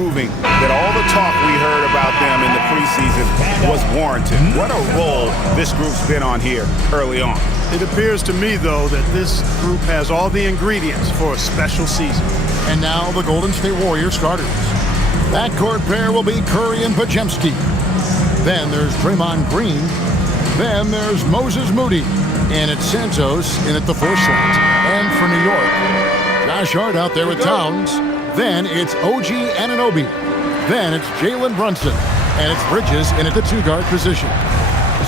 proving that all the talk we heard about them in the preseason was warranted. What a role this group's been on here early on. It appears to me, though, that this group has all the ingredients for a special season. And now the Golden State Warriors starters. Backcourt pair will be Curry and Podziemski. Then there's Draymond Green. Then there's Moses Moody. And it's Santos in at the 4 slot. And for New York, Josh Hart out there with Towns. Then it's OG Anunoby. Then it's Jalen Brunson. And it's Bridges in at the 2-guard position.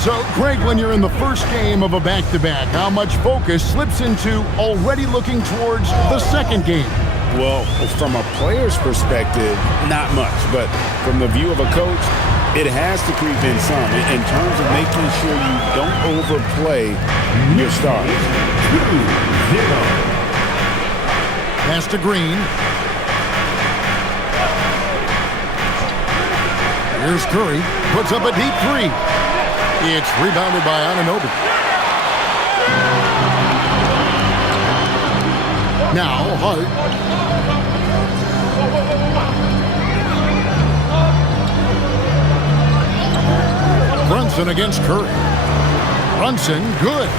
So, Greg, when you're in the first game of a back-to-back, how much focus slips into already looking towards the second game? Well, from a player's perspective, not much. But from the view of a coach, it has to creep in some in terms of making sure you don't overplay your starters. 2-0. Pass to Green. Here's Curry. Puts up a deep 3. It's rebounded by Anunoby. Now Hart. Brunson against Curry. Brunson, good.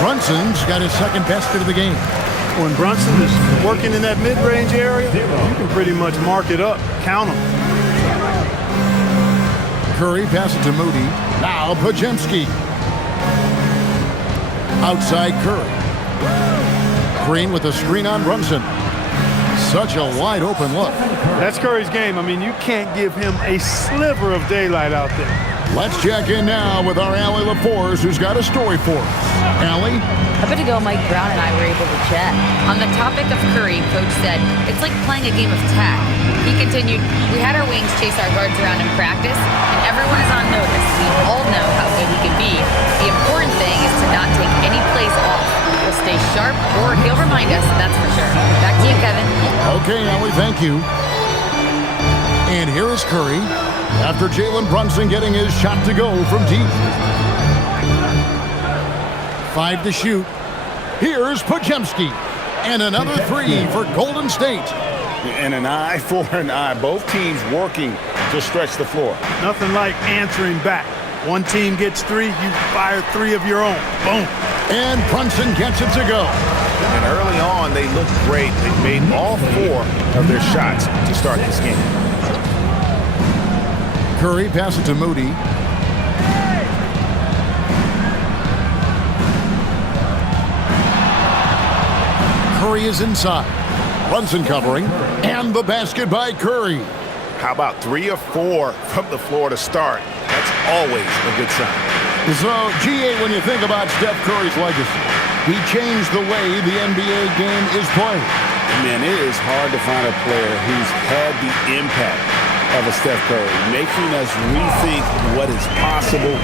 Brunson's got his second basket of the game. When Brunson is working in that mid-range area, you can pretty much mark it up, count him. Curry passes to Moody. Now Podziemski. Outside Curry. Green with a screen on Brunson. Such a wide open look. That's Curry's game. I mean, you can't give him a sliver of daylight out there. Let's check in now with our Allie LaForce, who's got a story for us. Allie? A bit ago, Mike Brown and I were able to chat. On the topic of Curry, Coach said, it's like playing a game of tag. He continued, we had our wings chase our guards around in practice, and everyone is on notice. We all know how good he can be. The important thing is to not take any plays off. He'll stay sharp, or he'll remind us, that's for sure. Back to you, Kevin. Okay, Allie, thank you. And here is Curry, after Jalen Brunson getting his shot to go from deep. 5 to shoot. Here's Podziemski. And another 3 for Golden State. And an eye for an eye. Both teams working to stretch the floor. Nothing like answering back. One team gets 3, you fire 3 of your own. Boom. And Brunson gets it to go. And early on, they looked great. They made all 4 of their shots to start this game. Curry passes to Moody. Curry is inside. Brunson covering. And the basket by Curry. How about 3 or 4 from the floor to start? That's always a good sign. So, GA, when you think about Steph Curry's legacy, he changed the way the NBA game is played. Man, it is hard to find a player who's had the impact of a Steph Curry, making us rethink what is possible.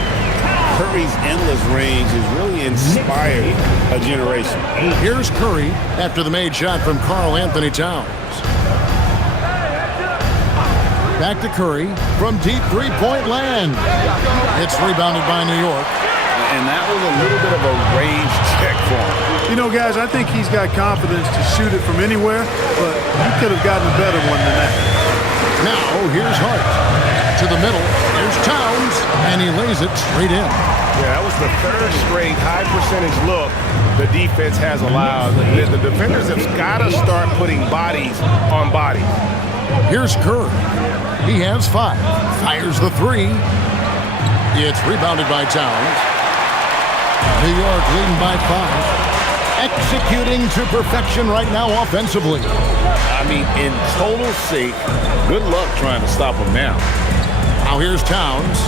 Curry's endless range has really inspired a generation. Here's Curry after the made shot from Karl Anthony Towns. Back to Curry from deep three-point land. It's rebounded by New York. And that was a little bit of a range check for him. You know, guys, I think he's got confidence to shoot it from anywhere, but he could have gotten a better one than that. Now, here's Hart. To the middle, there's Towns, and he lays it straight in. Yeah, that was the 3rd straight high-percentage look the defense has allowed. The defenders have got to start putting bodies on bodies. Here's Curry. He has 5. Fires the 3. It's rebounded by Towns. New York leading by 5. Executing to perfection right now offensively. I mean, in total sync. Good luck trying to stop him now. Now here's Towns.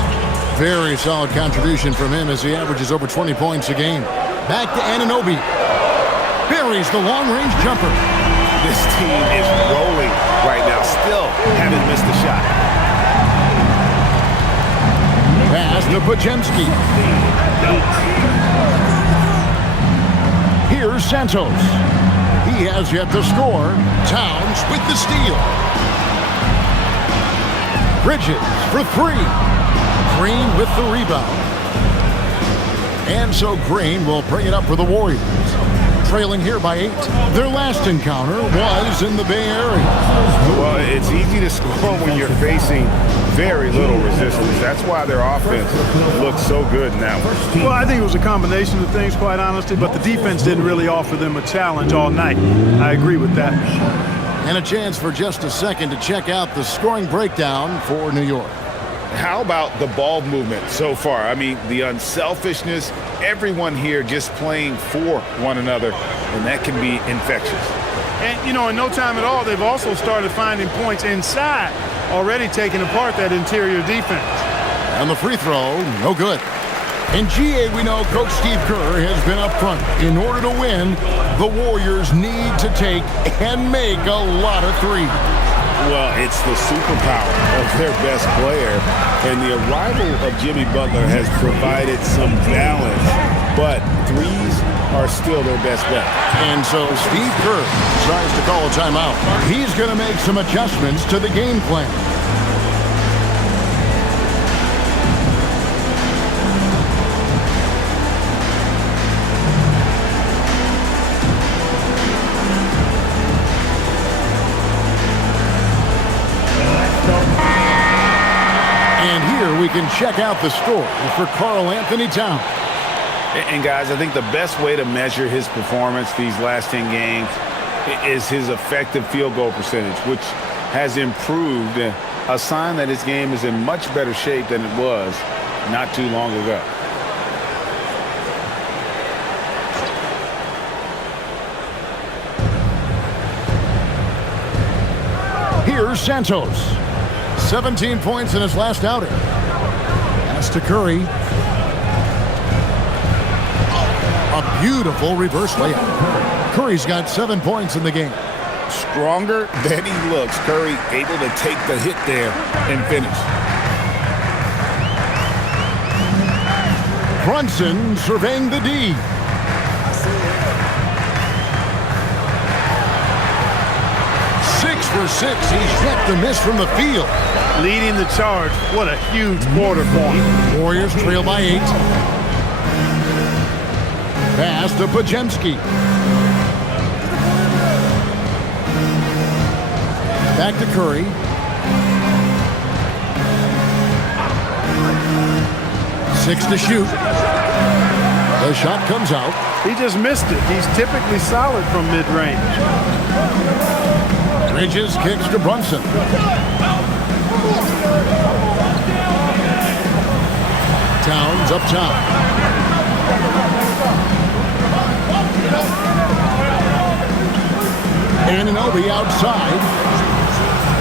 Very solid contribution from him as he averages over 20 points a game. Back to Anunoby. Buries the long-range jumper. This team is rolling right now. Still haven't missed a shot. Pass to Podziemski. Here's Santos. He has yet to score. Towns with the steal. Bridges for 3. Green with the rebound. And so Green will bring it up for the Warriors. trailing here by 8. Their last encounter was in the Bay Area. Well, it's easy to score when you're facing very little resistance. That's why their offense looks so good in that one. Well, I think it was a combination of things, quite honestly, but the defense didn't really offer them a challenge all night. I agree with that. And a chance for just a second to check out the scoring breakdown for New York. How about the ball movement so far? I mean, the unselfishness, everyone here just playing for one another, and that can be infectious. And, you know, in no time at all, they've also started finding points inside, already taking apart that interior defense. And the free throw, no good. In GA, we know Coach Steve Kerr has been up front. In order to win, the Warriors need to take and make a lot of threes. Well, it's the superpower of their best player, and the arrival of Jimmy Butler has provided some balance, but threes are still their best bet. And so Steve Kerr decides to call a timeout. He's going to make some adjustments to the game plan. And here we can check out the score for Karl Anthony Towns. And guys, I think the best way to measure his performance these last 10 games is his effective field goal percentage, which has improved, a sign that his game is in much better shape than it was not too long ago. Here's Santos. 17 points in his last outing. Pass to Curry. A beautiful reverse layup. Curry's got 7 points in the game. Stronger than he looks. Curry able to take the hit there and finish. Brunson surveying the D. For 6, he's yet to miss from the field. Leading the charge. What a huge quarter for him. Warriors trail by 8. Pass to Pajemski. Back to Curry. Six to shoot. The shot comes out. He just missed it. He's typically solid from mid-range. Bridges kicks to Brunson. Towns up top. Anunoby outside.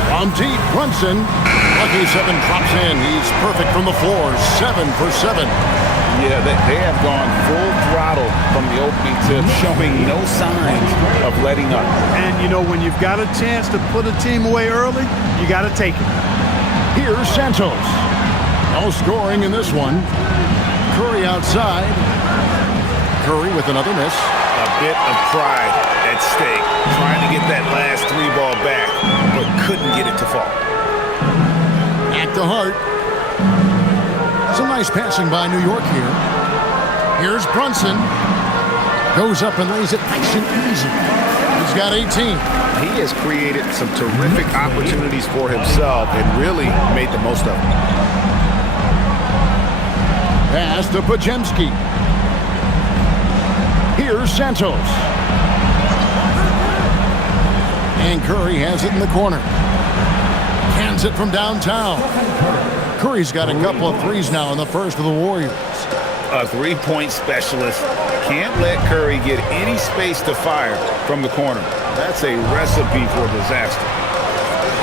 From deep, Brunson. Lucky 7 drops in. He's perfect from the floor. 7 for 7. Yeah, they have gone full throttle from the opening tip, showing no signs of letting up. And, you know, when you've got a chance to put a team away early, you got to take it. Here's Santos. No scoring in this one. Curry outside. Curry with another miss. A bit of pride at stake, trying to get that last 3 ball back, but couldn't get it to fall. Back to Hart. Some nice passing by New York here. Here's Brunson. Goes up and lays it nice and easy. He's got 18. He has created some terrific opportunities for himself and really made the most of them. Pass to Pajemski. Here's Santos. And Curry has it in the corner. Cans it from downtown. Curry's got a couple of threes now in the first of the Warriors. A 3-point specialist. Can't let Curry get any space to fire from the corner. That's a recipe for disaster.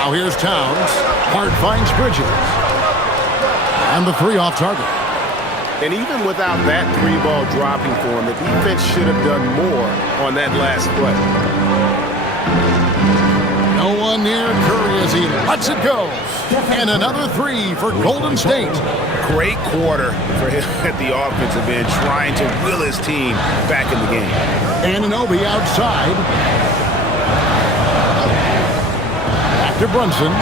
Now here's Towns. Hart finds Bridges. And the 3 off target. And even without that 3 ball dropping for him, the defense should have done more on that last play. No one near Curry as he lets it go. And another 3 for Golden State. Great quarter for him at the offensive end, trying to will his team back in the game. Anunoby outside. Back to Brunson.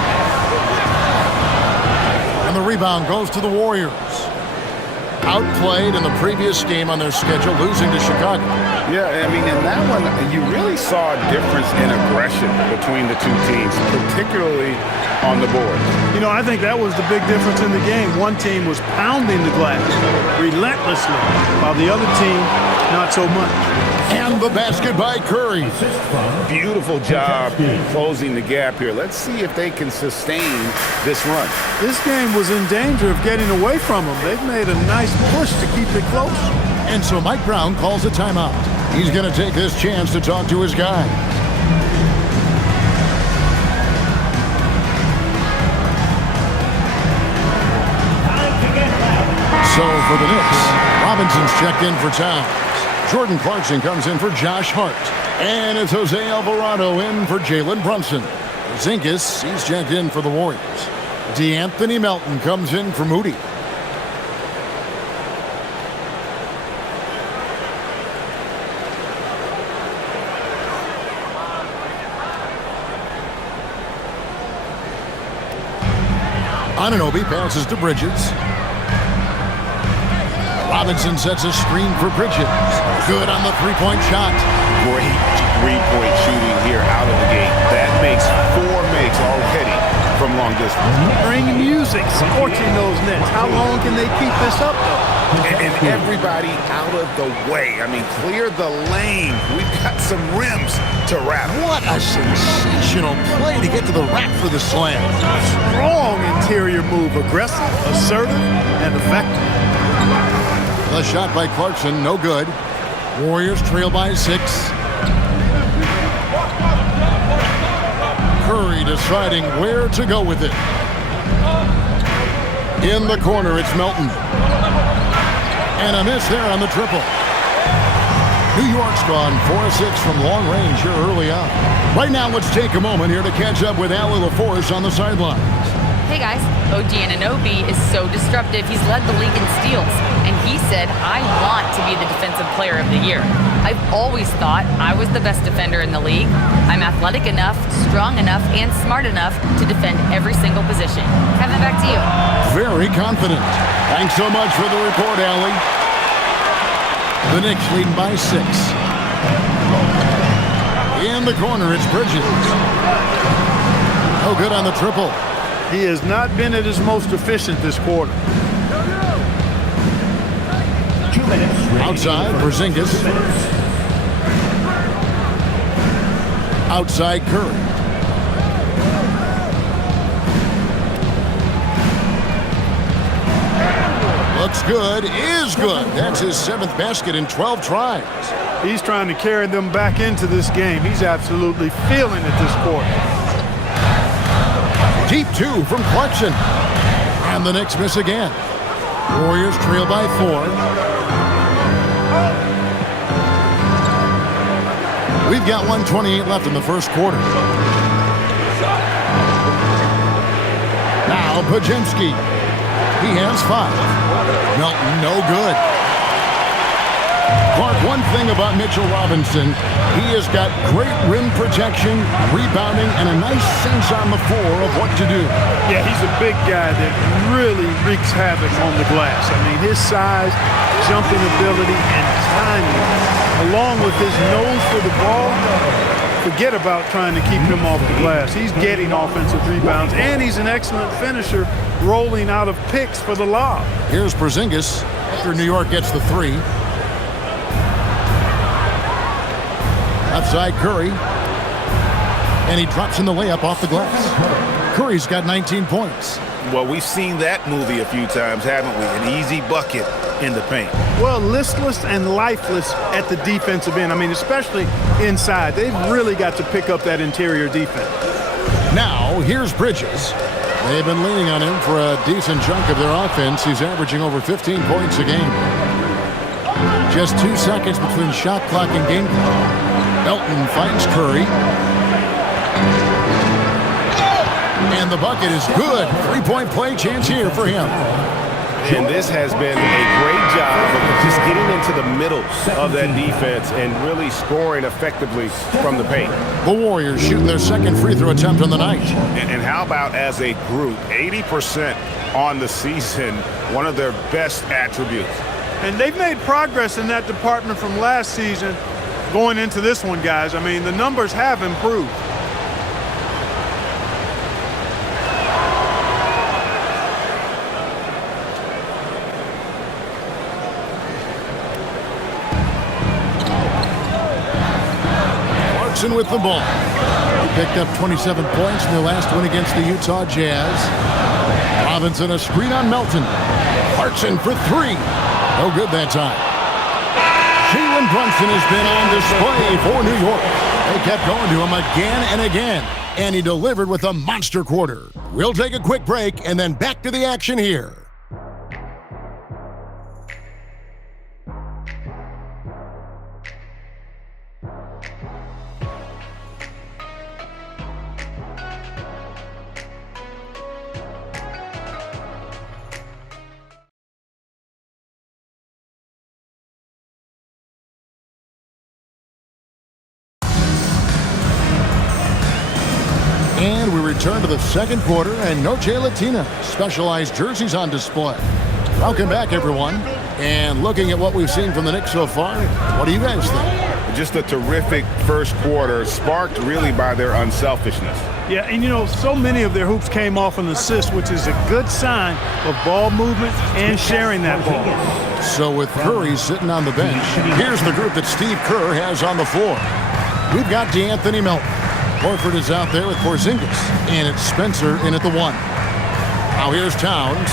And the rebound goes to the Warriors. outplayed in the previous game on their schedule, losing to Chicago. Yeah, I mean, in that one, you really saw a difference in aggression between the two teams, particularly on the board. You know, I think that was the big difference in the game. One team was pounding the glass relentlessly, while the other team, not so much. And the basket by Curry. Beautiful job closing the gap here. Let's see if they can sustain this run. This game was in danger of getting away from them. They've made a nice push to keep it close. And so Mike Brown calls a timeout. He's going to take this chance to talk to his guy. So for the Knicks, Robinson's checked in for Towns. Jordan Clarkson comes in for Josh Hart. And it's Jose Alvarado in for Jalen Brunson. Zinkas, he's checked in for the Warriors. DeAnthony Melton comes in for Moody. Anunoby passes to Bridges. Robinson sets a screen for Bridges. Good on the three-point shot. Great three-point shooting here out of the gate. That makes 4 makes already from long distance. Bring music, scorching those nets. How long can they keep this up, though? And everybody out of the way. I mean, clear the lane. We've got some rims to wrap. What a sensational play to get to the rack for the slam. Strong interior move. Aggressive, assertive, and effective. The shot by Clarkson, no good. Warriors trail by 6. Curry deciding where to go with it. In the corner, it's Melton. And a miss there on the triple. New York's gone 4-6 from long range here early on. Right now, let's take a moment here to catch up with Allie LaForce on the sidelines. Hey guys, OG Anunoby is so disruptive. He's led the league in steals, and he said, I want to be the defensive player of the year. I've always thought I was the best defender in the league. I'm athletic enough, strong enough, and smart enough to defend every single position. Kevin, back to you. Very confident. Thanks so much for the report, Allie. The Knicks leading by 6. In the corner, it's Bridges. No good on the triple. He has not been at his most efficient this quarter. Outside, Porzingis. Outside, Curry. Looks good, is good. That's his 7th basket in 12 tries. He's trying to carry them back into this game. He's absolutely feeling it this quarter. Deep 2 from Clarkson. And the Knicks miss again. Warriors trail by 4. We've got 1:28 left in the first quarter. Now Podziemski. He has 5. Melton, no good. Clark, one thing about Mitchell Robinson, he has got great rim protection, rebounding, and a nice sense on the floor of what to do. Yeah, he's a big guy that really wreaks havoc on the glass. I mean, his size, jumping ability, and timing, along with his nose for the ball, forget about trying to keep him off the glass. He's getting offensive rebounds, and he's an excellent finisher, rolling out of picks for the lob. Here's Porzingis after New York gets the 3. Outside Curry. And he drops in the layup off the glass. Curry's got 19 points. Well, we've seen that movie a few times, haven't we? An easy bucket in the paint. Well, listless and lifeless at the defensive end. I mean, especially inside. They've really got to pick up that interior defense. Now, here's Bridges. They've been leaning on him for a decent chunk of their offense. He's averaging over 15 points a game. Just 2 seconds between shot clock and game clock. Melton finds Curry. And the bucket is good. 3-point play chance here for him. And this has been a great job of just getting into the middle of that defense and really scoring effectively from the paint. The Warriors shooting their second free throw attempt on the night. And how about as a group, 80% on the season, one of their best attributes. And they've made progress in that department from last season going into this one, guys. I mean, the numbers have improved. With the ball. He picked up 27 points in their last win against the Utah Jazz. Robinson a screen on Melton. Clarkson for three. No good that time. Jalen Brunson has been on display for New York. They kept going to him again and again, and he delivered with a monster quarter. We'll take a quick break and then back to the action here. And we return to the second quarter, and Noche Latina specialized jerseys on display. Welcome back, everyone. And looking at what we've seen from the Knicks so far, what do you guys think? Just a terrific first quarter, sparked really by their unselfishness. Yeah, and you know, so many of their hoops came off an assist, which is a good sign of ball movement and sharing that ball. So with Curry sitting on the bench, here's the group that Steve Kerr has on the floor. We've got DeAnthony Melton. Horford is out there with Porzingis, and it's Spencer in at the one. Now here's Towns.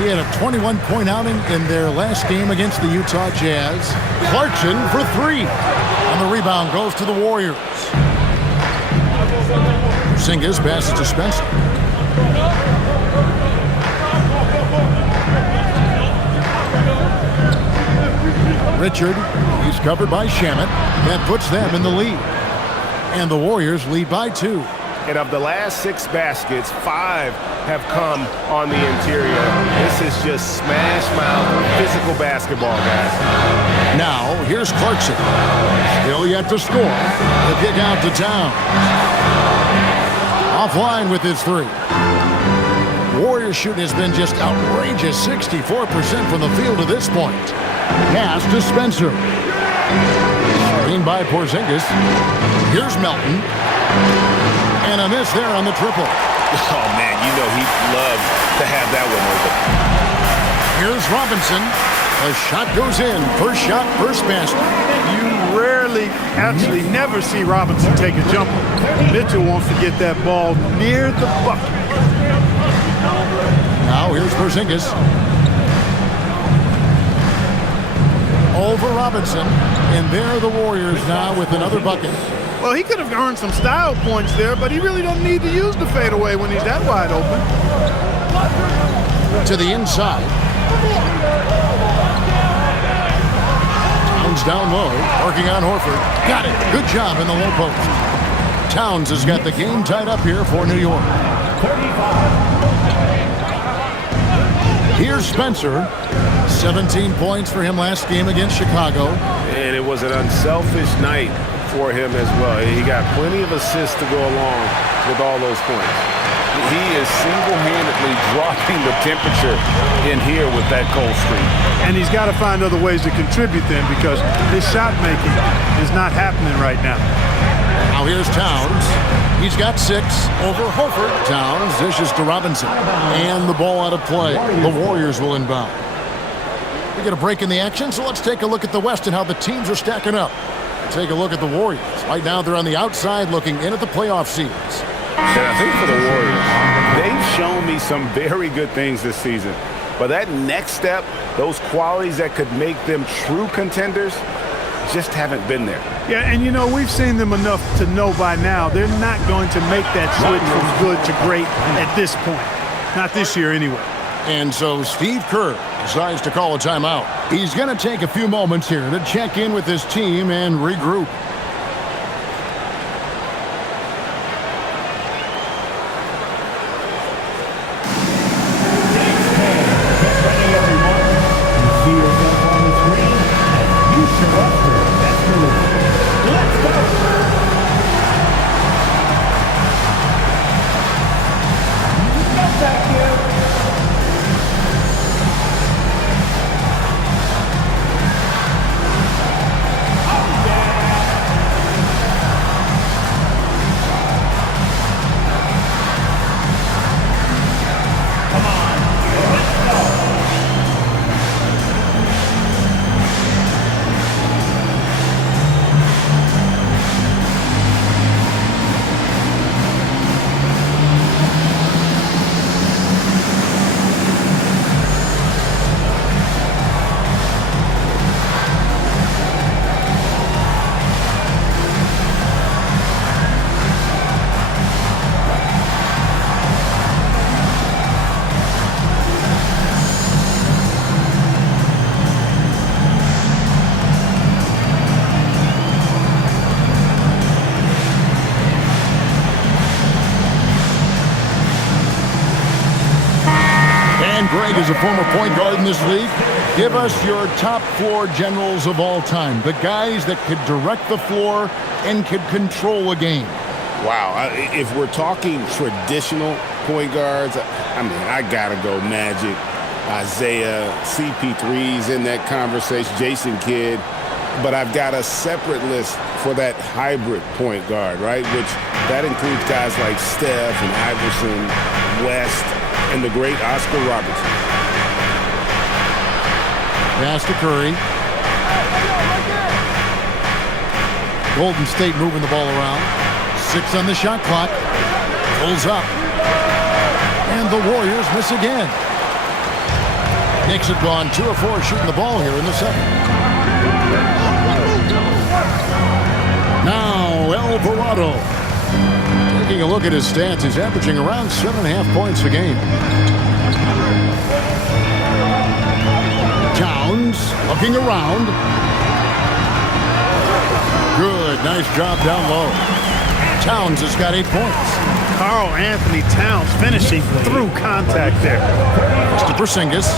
He had a 21-point outing in their last game against the Utah Jazz. Clarkson for three. And the rebound goes to the Warriors. Porzingis passes to Spencer. Richard, he's covered by Shamet. That puts them in the lead. And the Warriors lead by 2. And of the last 6 baskets, 5 have come on the interior. This is just smash mouth physical basketball, guys. Now, here's Clarkson. Still yet to score. The kick out to Towns. Offline with his 3. Warriors shooting has been just outrageous. 64% from the field to this point. Pass to Spencer. Screen by Porzingis. Here's Melton. And a miss there on the triple. Oh, man, you know he'd love to have that one open. Here's Robinson. The shot goes in. First shot, first basket. You rarely, actually never see Robinson take a jumper. Mitchell wants to get that ball near the bucket. Now here's Porzingis. Over Robinson. And there are the Warriors now with another bucket. Well, he could have earned some style points there, but he really don't need to use the fadeaway when he's that wide open. To the inside. Towns down low, working on Horford. Got it. Good job in the low post. Towns has got the game tied up here for New York. Here's Spencer. 17 points for him last game against Chicago. And it was an unselfish night for him as well. He got plenty of assists to go along with all those points. He is single-handedly dropping the temperature in here with that cold streak. And he's got to find other ways to contribute then, because his shot making is not happening right now. Now here's Towns. He's got 6 over Horford. Towns dishes to Robinson. And the ball out of play. The Warriors will inbound. We get a break in the action, so let's take a look at the West and how the teams are stacking up. Take a look at the Warriors. Right now they're on the outside looking in at the playoff seeds. And I think for the Warriors, they've shown me some very good things this season. But that next step, those qualities that could make them true contenders, just haven't been there. Yeah, and you know, we've seen them enough to know by now they're not going to make that switch from good to great at this point. Not this year anyway. And so Steve Kerr decides to call a timeout. He's going to take a few moments here to check in with his team and regroup. As a former point guard in this league, give us your top floor generals of all time. The guys that could direct the floor and could control a game. Wow. If we're talking traditional point guards, I mean, I got to go Magic, Isaiah, CP3's in that conversation, Jason Kidd. But I've got a separate list for that hybrid point guard, right? Which that includes guys like Steph and Iverson, West, and the great Oscar Robertson. Pass to Curry. Golden State moving the ball around. 6 on the shot clock. Pulls up. And the Warriors miss again. Knicks have gone 2 of 4 shooting the ball here in the second. Now Alvarado. Taking a look at his stats, he's averaging around 7.5 points a game. Towns looking around. Good, nice job down low. Towns has got 8 points. Karl Anthony Towns finishing through contact there. To Porzingis.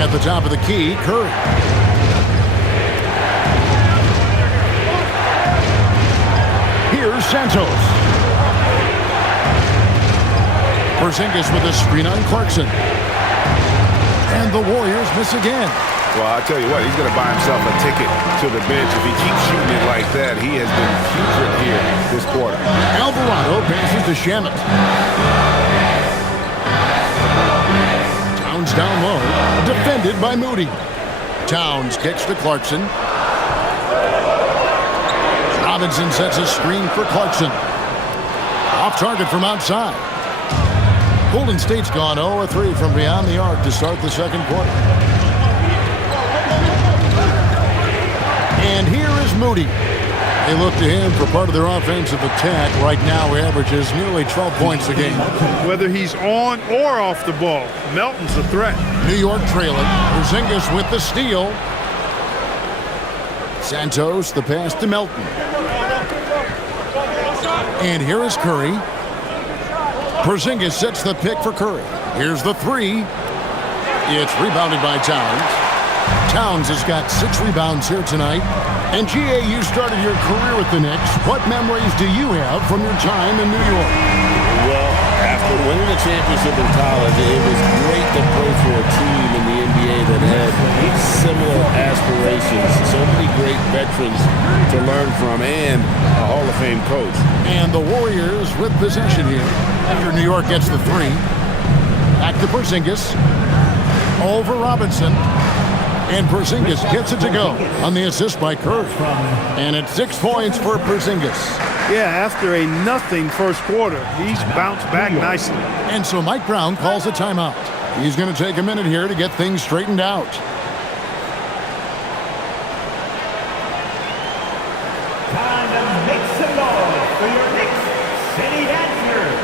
At the top of the key, Curry. Here's Santos. Porzingis with a screen on Clarkson. And the Warriors miss again. Well, I tell you what, he's going to buy himself a ticket to the bench. If he keeps shooting it like that, he has been putrid here this quarter. Alvarado passes to Shamet. Towns down low, defended by Moody. Towns kicks to Clarkson. Robinson sets a screen for Clarkson. Off target from outside. Golden State's gone 0-3 from beyond the arc to start the second quarter. And here is Moody. They look to him for part of their offensive attack. Right now, he averages nearly 12 points a game. Whether he's on or off the ball, Melton's a threat. New York trailing. Porzingis with the steal. Santos, the pass to Melton. And here is Curry. Porzingis sets the pick for Curry. Here's the three. It's rebounded by Towns. Towns has got 6 rebounds here tonight. And G.A., you started your career with the Knicks. What memories do you have from your time in New York? Well, after winning the championship in college, it was great to play for a team in the NBA that had similar aspirations. So many great veterans to learn from and a Hall of Fame coach. And the Warriors with possession here. After New York gets the 3. Back to Porzingis. Over Robinson. And Porzingis gets it to go on the assist by Curry. And it's 6 points for Porzingis. Yeah, after a nothing first quarter, he's bounced back nicely. And so Mike Brown calls a timeout. He's going to take a minute here to get things straightened out. Time to make some noise for your Knicks City Dancers.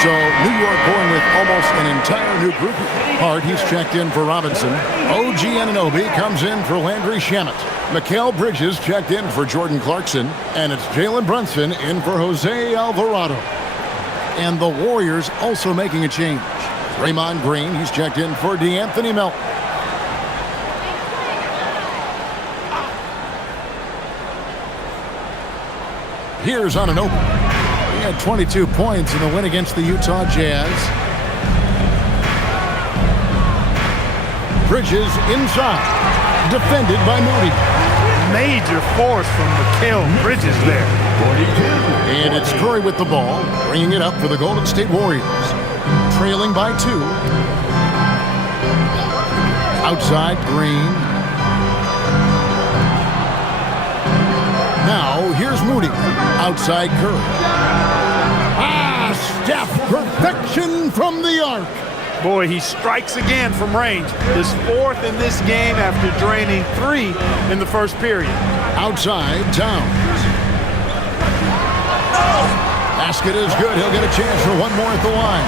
So New York going with almost an entire new group. Hart, he's checked in for Robinson. OG Anunoby comes in for Landry Shamet. Mikal Bridges checked in for Jordan Clarkson. And it's Jalen Brunson in for Jose Alvarado. And the Warriors also making a change. Draymond Green, he's checked in for DeAnthony Melton. Here's Anunoby. He had 22 points in the win against the Utah Jazz. Bridges inside. Defended by Moody. Major force from Mikal Bridges there. And it's Curry with the ball, bringing it up for the Golden State Warriors. Trailing by 2. Outside Green. Now here's Moody. Outside Curry. Steph, perfection from the arc. Boy, he strikes again from range. His 4th in this game after draining 3 in the first period. Outside Towns. Basket is good. He'll get a chance for one more at the line.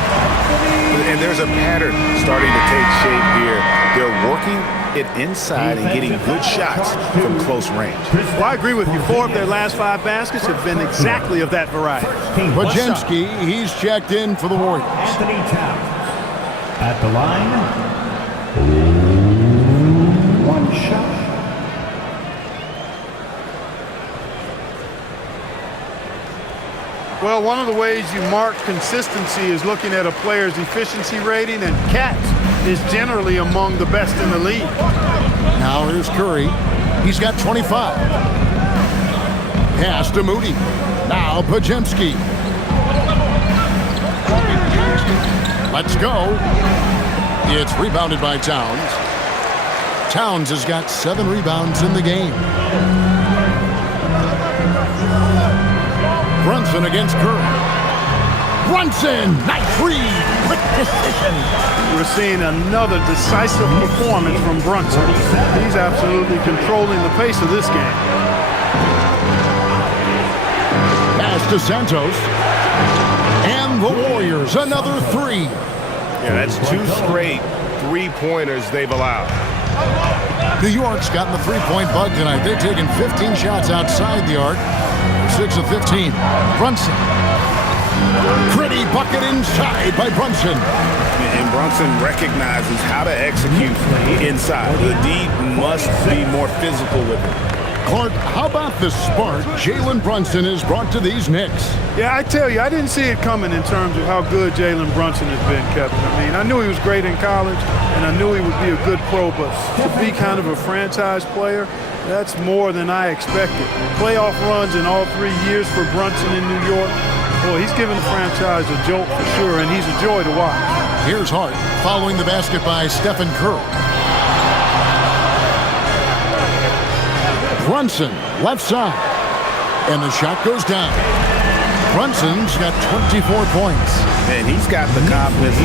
And there's a pattern starting to take shape here. They're working it inside and getting good shots from close range. Well, I agree with you. 4 of their last 5 baskets have been exactly of that variety. Podziemski, he's checked in for the Warriors. Anthony Towns at the line. 1 shot. Well, one of the ways you mark consistency is looking at a player's efficiency rating, and Katz is generally among the best in the league. Now here's Curry. He's got 25. Pass to Moody. Now Podziemski. Let's go. It's rebounded by Towns. Towns has got 7 rebounds in the game. Brunson against Curry. Brunson, nice read, quick decision. We're seeing another decisive performance from Brunson. He's absolutely controlling the pace of this game. Pass to Santos. And the Warriors, another 3. Yeah, that's 2 straight 3-pointers they've allowed. New York's gotten the 3-point bug tonight. They've taken 15 shots outside the arc. 6 of 15. Brunson. Pretty bucket inside by Brunson. And Brunson recognizes how to execute inside. The D must be more physical with it. Clark, how about the spark Jalen Brunson has brought to these Knicks? Yeah, I tell you, I didn't see it coming in terms of how good Jalen Brunson has been, Kevin. I mean, I knew he was great in college, and I knew he would be a good pro, but to be kind of a franchise player, that's more than I expected. Playoff runs in all 3 years for Brunson in New York. Boy, he's given the franchise a jolt for sure, and he's a joy to watch. Here's Hart following the basket by Stephen Curry. Brunson, left side. And the shot goes down. Brunson's got 24 points. And he's got the confidence.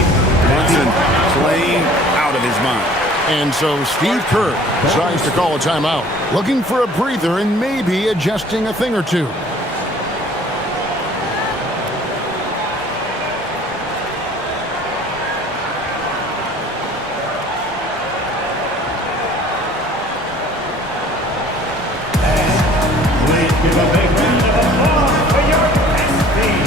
Brunson playing out of his mind. And so Steve Kerr decides to call a timeout, looking for a breather and maybe adjusting a thing or two. Give a big round of applause for your best team.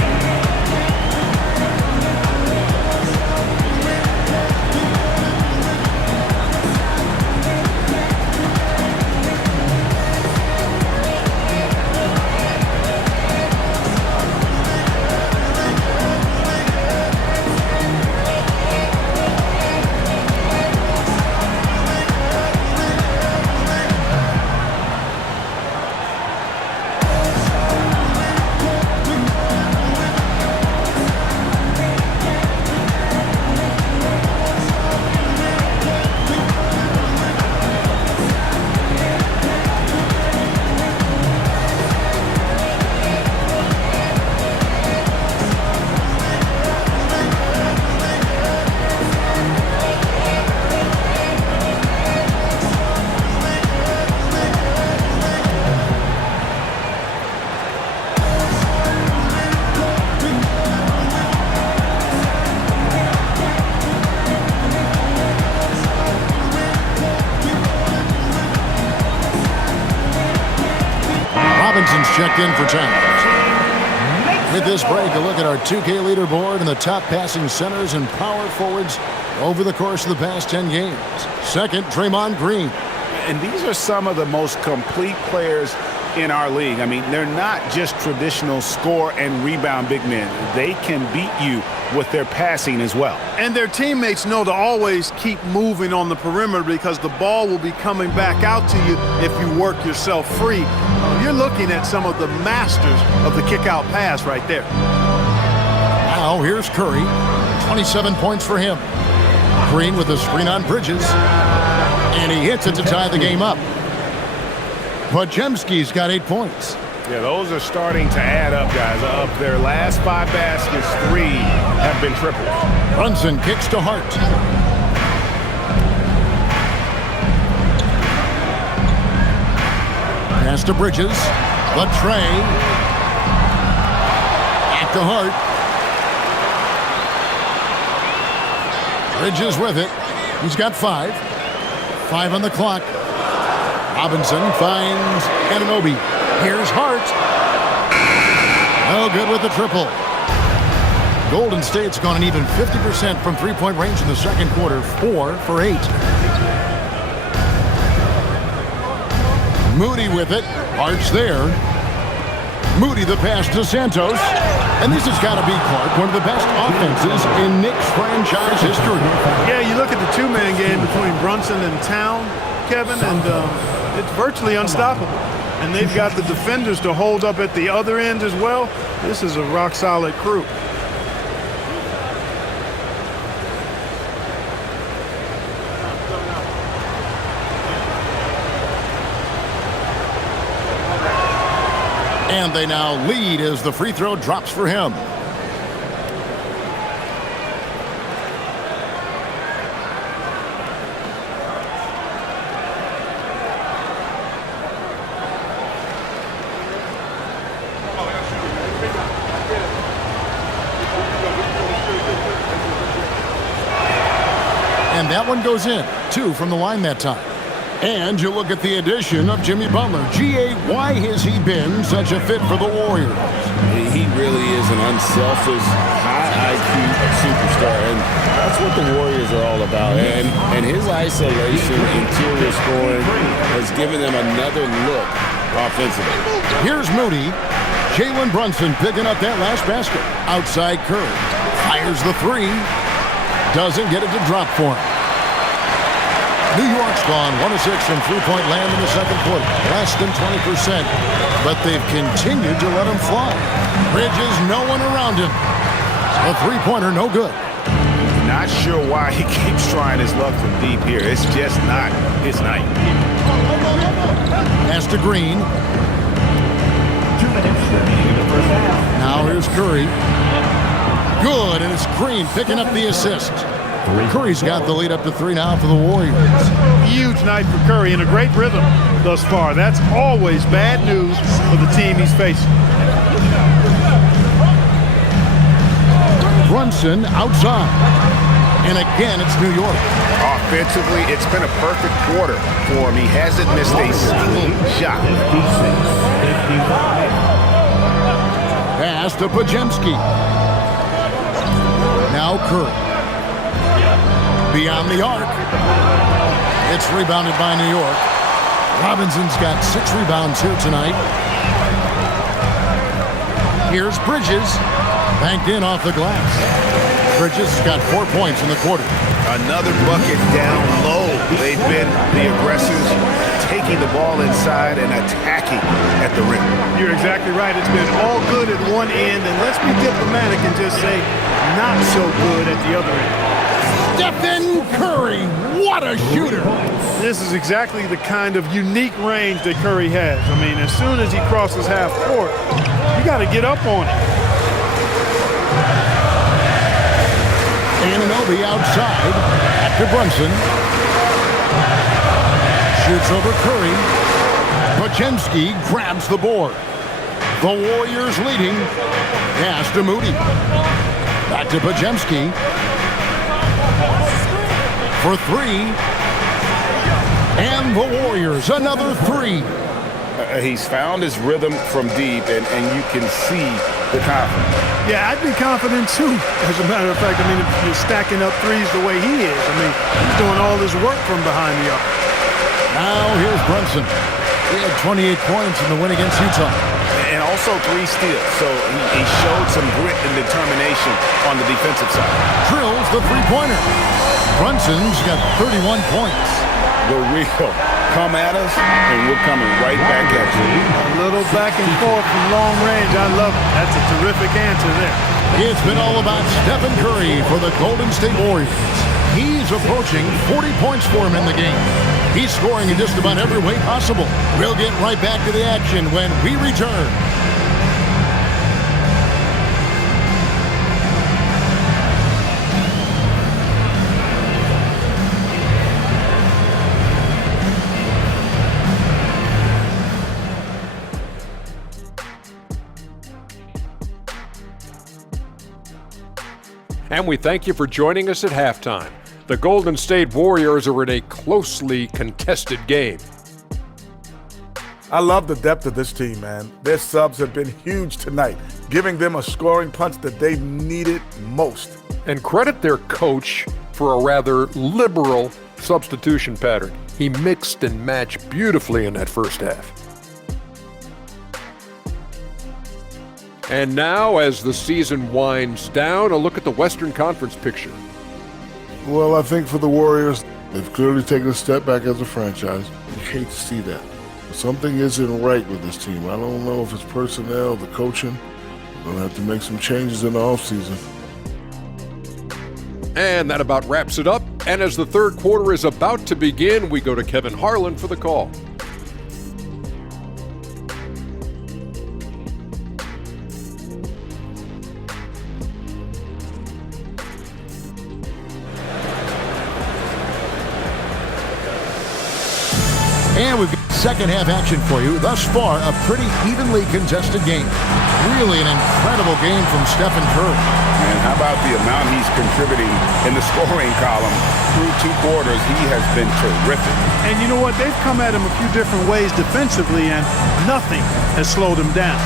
Robinson's checked in for Towns. With this break, a look at our 2K leaderboard and the top passing centers and power forwards over the course of the past 10 games. Second, Draymond Green. And these are some of the most complete players in our league. I mean, they're not just traditional score and rebound big men. They can beat you with their passing as well. And their teammates know to always keep moving on the perimeter because the ball will be coming back out to you if you work yourself free. You're looking at some of the masters of the kick-out pass right there. Now here's Curry. 27 points for him. Green with a screen on Bridges. And he hits it to tie the game up. Podziemski's got 8 points. Yeah, those are starting to add up, guys. Of their last 5 baskets, 3 have been triples. Brunson kicks to Hart. Pass to Bridges. The tray. Back to Hart. Bridges with it. He's got 5. 5 on the clock. Robinson finds Anunoby. Here's Hart. No good with the triple. Golden State's gone an even 50% from three-point range in the second quarter. 4 for 8. Moody with it. Hart's there. Moody the pass to Santos. And this has got to be, Clark, one of the best offenses in Knicks franchise history. Yeah, you look at the two-man game between Brunson and Town, Kevin, and it's virtually unstoppable. And they've got the defenders to hold up at the other end as well. This is a rock-solid crew. And they now lead as the free throw drops for him. And that one goes in. 2 from the line that time. And you look at the addition of Jimmy Butler. G.A., why has he been such a fit for the Warriors? He really is an unselfish, high IQ superstar, and that's what the Warriors are all about. And his isolation, interior scoring has given them another look offensively. Here's Moody. Jalen Brunson picking up that last basket. Outside Curry. Fires the 3. Doesn't get it to drop for him. New York's gone 1 of 6 from three-point land in the second quarter. Less than 20%. But they've continued to let him fly. Bridges, no one around him. A three-pointer, no good. Not sure why he keeps trying his luck from deep here. It's just not his night. Pass to Green. 2 minutes remaining in the first half. Now here's Curry. Good, and it's Green picking up the assist. Curry's got the lead up to 3 now for the Warriors. Huge night for Curry and a great rhythm thus far. That's always bad news for the team he's facing. Brunson outside. And again, it's New York. Offensively, it's been a perfect quarter for him. He hasn't missed a single shot. 56-55. Pass to Podziemski. Now Curry. Beyond the arc. It's rebounded by New York. Robinson's got 6 rebounds here tonight. Here's Bridges. Banked in off the glass. Bridges got 4 points in the quarter. Another bucket down low. They've been the aggressors, taking the ball inside and attacking at the rim. You're exactly right. It's been all good at one end, and let's be diplomatic and just say not so good at the other end. Stephen Curry, what a shooter. This is exactly the kind of unique range that Curry has. I mean, as soon as he crosses half court, you got to get up on it. Anunoby outside. Back to Brunson. Shoots over Curry. Podziemski grabs the board. The Warriors leading. Pass to Moody. Back to Podziemski. For 3. And the Warriors, another 3. He's found his rhythm from deep, and you can see the confidence. Yeah, I'd be confident too, as a matter of fact. I mean, if you're stacking up threes the way he is, I mean, he's doing all his work from behind the arc. Now here's Brunson. He had 28 points in the win against Utah. And also 3 steals. So he showed some grit and determination on the defensive side. Drills the three-pointer. Brunson's got 31 points. The real come at us, and we're coming right back at you. A little back and forth from long range. I love it. That's a terrific answer there. It's been all about Stephen Curry for the Golden State Warriors. He's approaching 40 points for him in the game. He's scoring in just about every way possible. We'll get right back to the action when we return. And we thank you for joining us at halftime. The Golden State Warriors are in a closely contested game. I love the depth of this team, man. Their subs have been huge tonight, giving them a scoring punch that they needed most. And credit their coach for a rather liberal substitution pattern. He mixed and matched beautifully in that first half. And now, as the season winds down, a look at the Western Conference picture. Well, I think for the Warriors, they've clearly taken a step back as a franchise. You hate to see that. Something isn't right with this team. I don't know if it's personnel, the coaching. They'll have to make some changes in the offseason. And that about wraps it up. And as the third quarter is about to begin, we go to Kevin Harlan for the call. And we've got second half action for you. Thus far, a pretty evenly contested game. Really an incredible game from Stephen Curry. And how about the amount he's contributing in the scoring column through 2 quarters? He has been terrific. And you know what? They've come at him a few different ways defensively, and nothing has slowed him down.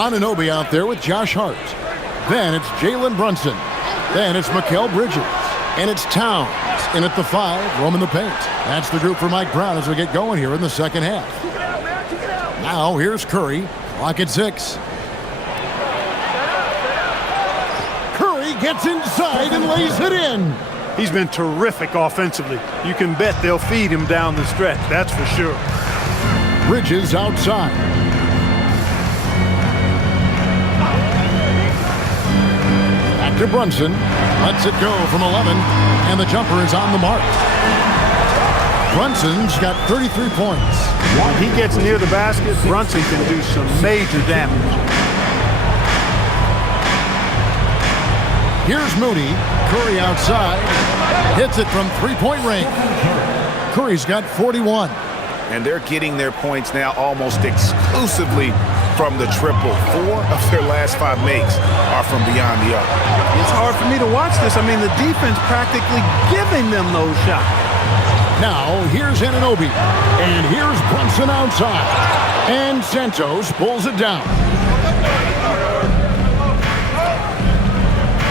Anunoby out there with Josh Hart. Then it's Jalen Brunson. Then it's Mikal Bridges. And it's Towns. In at the 5, roaming the paint. That's the group for Mike Brown as we get going here in the second half. Now here's Curry. Clock at 6. Curry gets inside and lays it in. He's been terrific offensively. You can bet they'll feed him down the stretch. That's for sure. Bridges outside. To Brunson, lets it go from 11, and the jumper is on the mark. Brunson's got 33 points. When he gets near the basket, Brunson can do some major damage. Here's Moody. Curry outside. Hits it from three-point range. Curry's got 41. And they're getting their points now almost exclusively from the triple. 4 of their last 5 makes are from beyond the arc. It's hard for me to watch this. I mean, the defense practically giving them those shots. Now, here's Anunoby. And here's Brunson outside. And Santos pulls it down.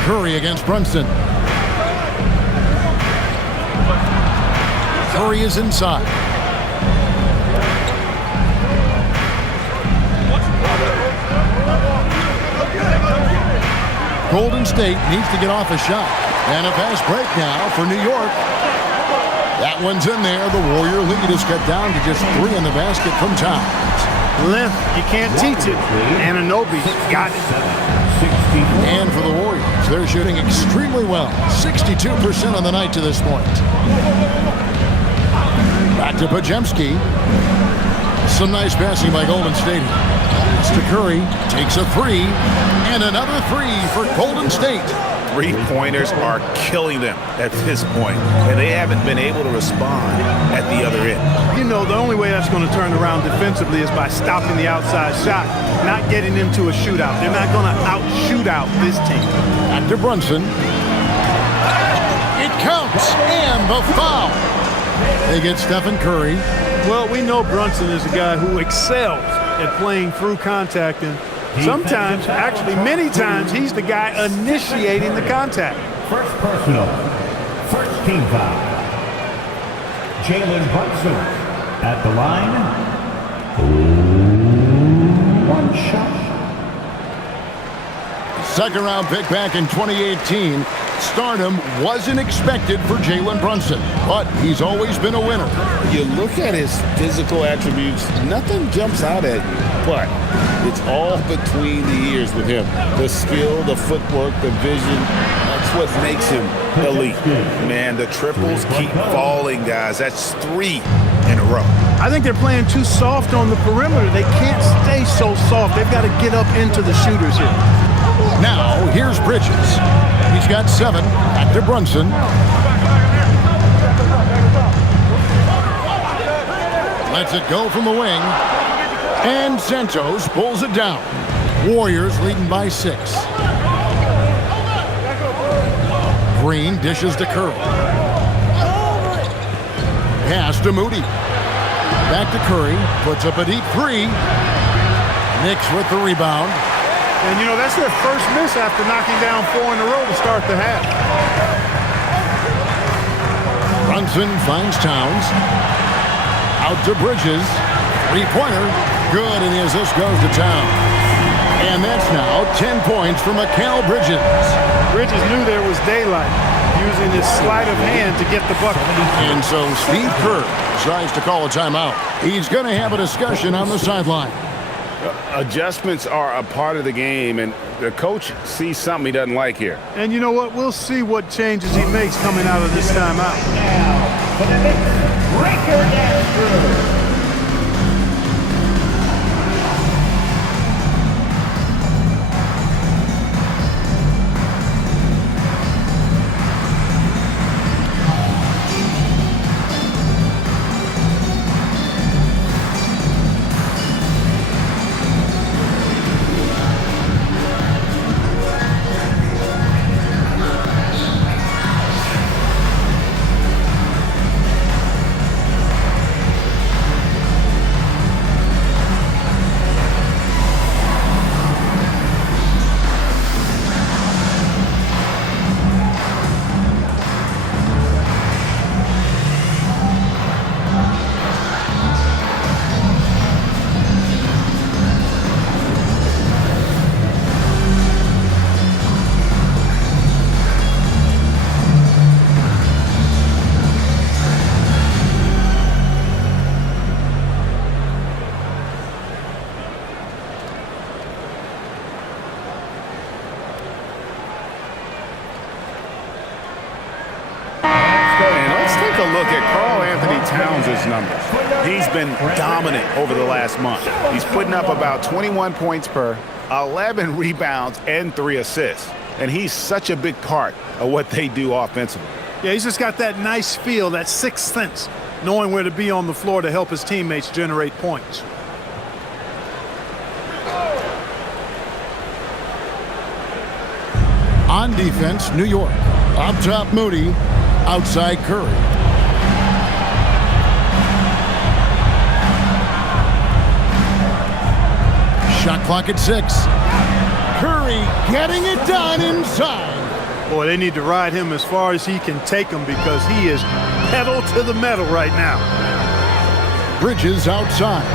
Curry against Brunson. Curry is inside. Golden State needs to get off a shot. And a fast break now for New York. That one's in there. The Warrior lead is cut down to just 3 in the basket from Towns. Length, you can't teach it. Anunoby's got it. And for the Warriors, they're shooting extremely well. 62% on the night to this point. Back to Podziemski. Some nice passing by Golden State. It's to Curry. Takes a 3. And another 3 for Golden State. 3-pointers are killing them at this point, and they haven't been able to respond at the other end. You know, the only way that's going to turn around defensively is by stopping the outside shot, not getting into a shootout. They're not going to out-shoot out this team. Back to Brunson. It counts, and the foul. They get Stephen Curry. Well, we know Brunson is a guy who excels at playing through contact, and Sometimes, actually many times, he's the guy initiating the contact. First personal. First team foul. Jalen Brunson at the line. One shot. Second round pick back in 2018. Stardom wasn't expected for Jalen Brunson, but he's always been a winner. You look at his physical attributes, nothing jumps out at you, but it's all between the ears with him. The skill, the footwork, the vision, that's what makes him elite. Man, the triples keep falling, guys. That's 3 in a row. I think they're playing too soft on the perimeter. They can't stay so soft. They've got to get up into the shooters here. Now, here's Bridges. He's got 7. Back to Brunson. Lets it go from the wing. And Santos pulls it down. Warriors leading by 6. Green dishes to Curry. Pass to Moody. Back to Curry. Puts up a deep 3. Knicks with the rebound. And, you know, that's their first miss after knocking down 4 in a row to start the half. Brunson finds Towns. Out to Bridges. 3-pointer. Good, and the assist goes to Towns. And that's now 10 points for Mikal Bridges. Bridges knew there was daylight, using his sleight of hand to get the bucket. And so Steve Kerr decides to call a timeout. He's going to have a discussion on the sideline. Adjustments are a part of the game, and the coach sees something he doesn't like here. And you know what? We'll see what changes he makes coming out of this timeout. Now, for the Knicks, breaker dance through. Numbers. He's been dominant over the last month. He's putting up about 21 points per, 11 rebounds, and 3 assists. And he's such a big part of what they do offensively. Yeah, he's just got that nice feel, that sixth sense, knowing where to be on the floor to help his teammates generate points. On defense, New York. Up top, Moody. Outside, Curry. Shot clock at 6. Curry getting it done inside. Boy, they need to ride him as far as he can take them because he is pedal to the metal right now. Bridges outside.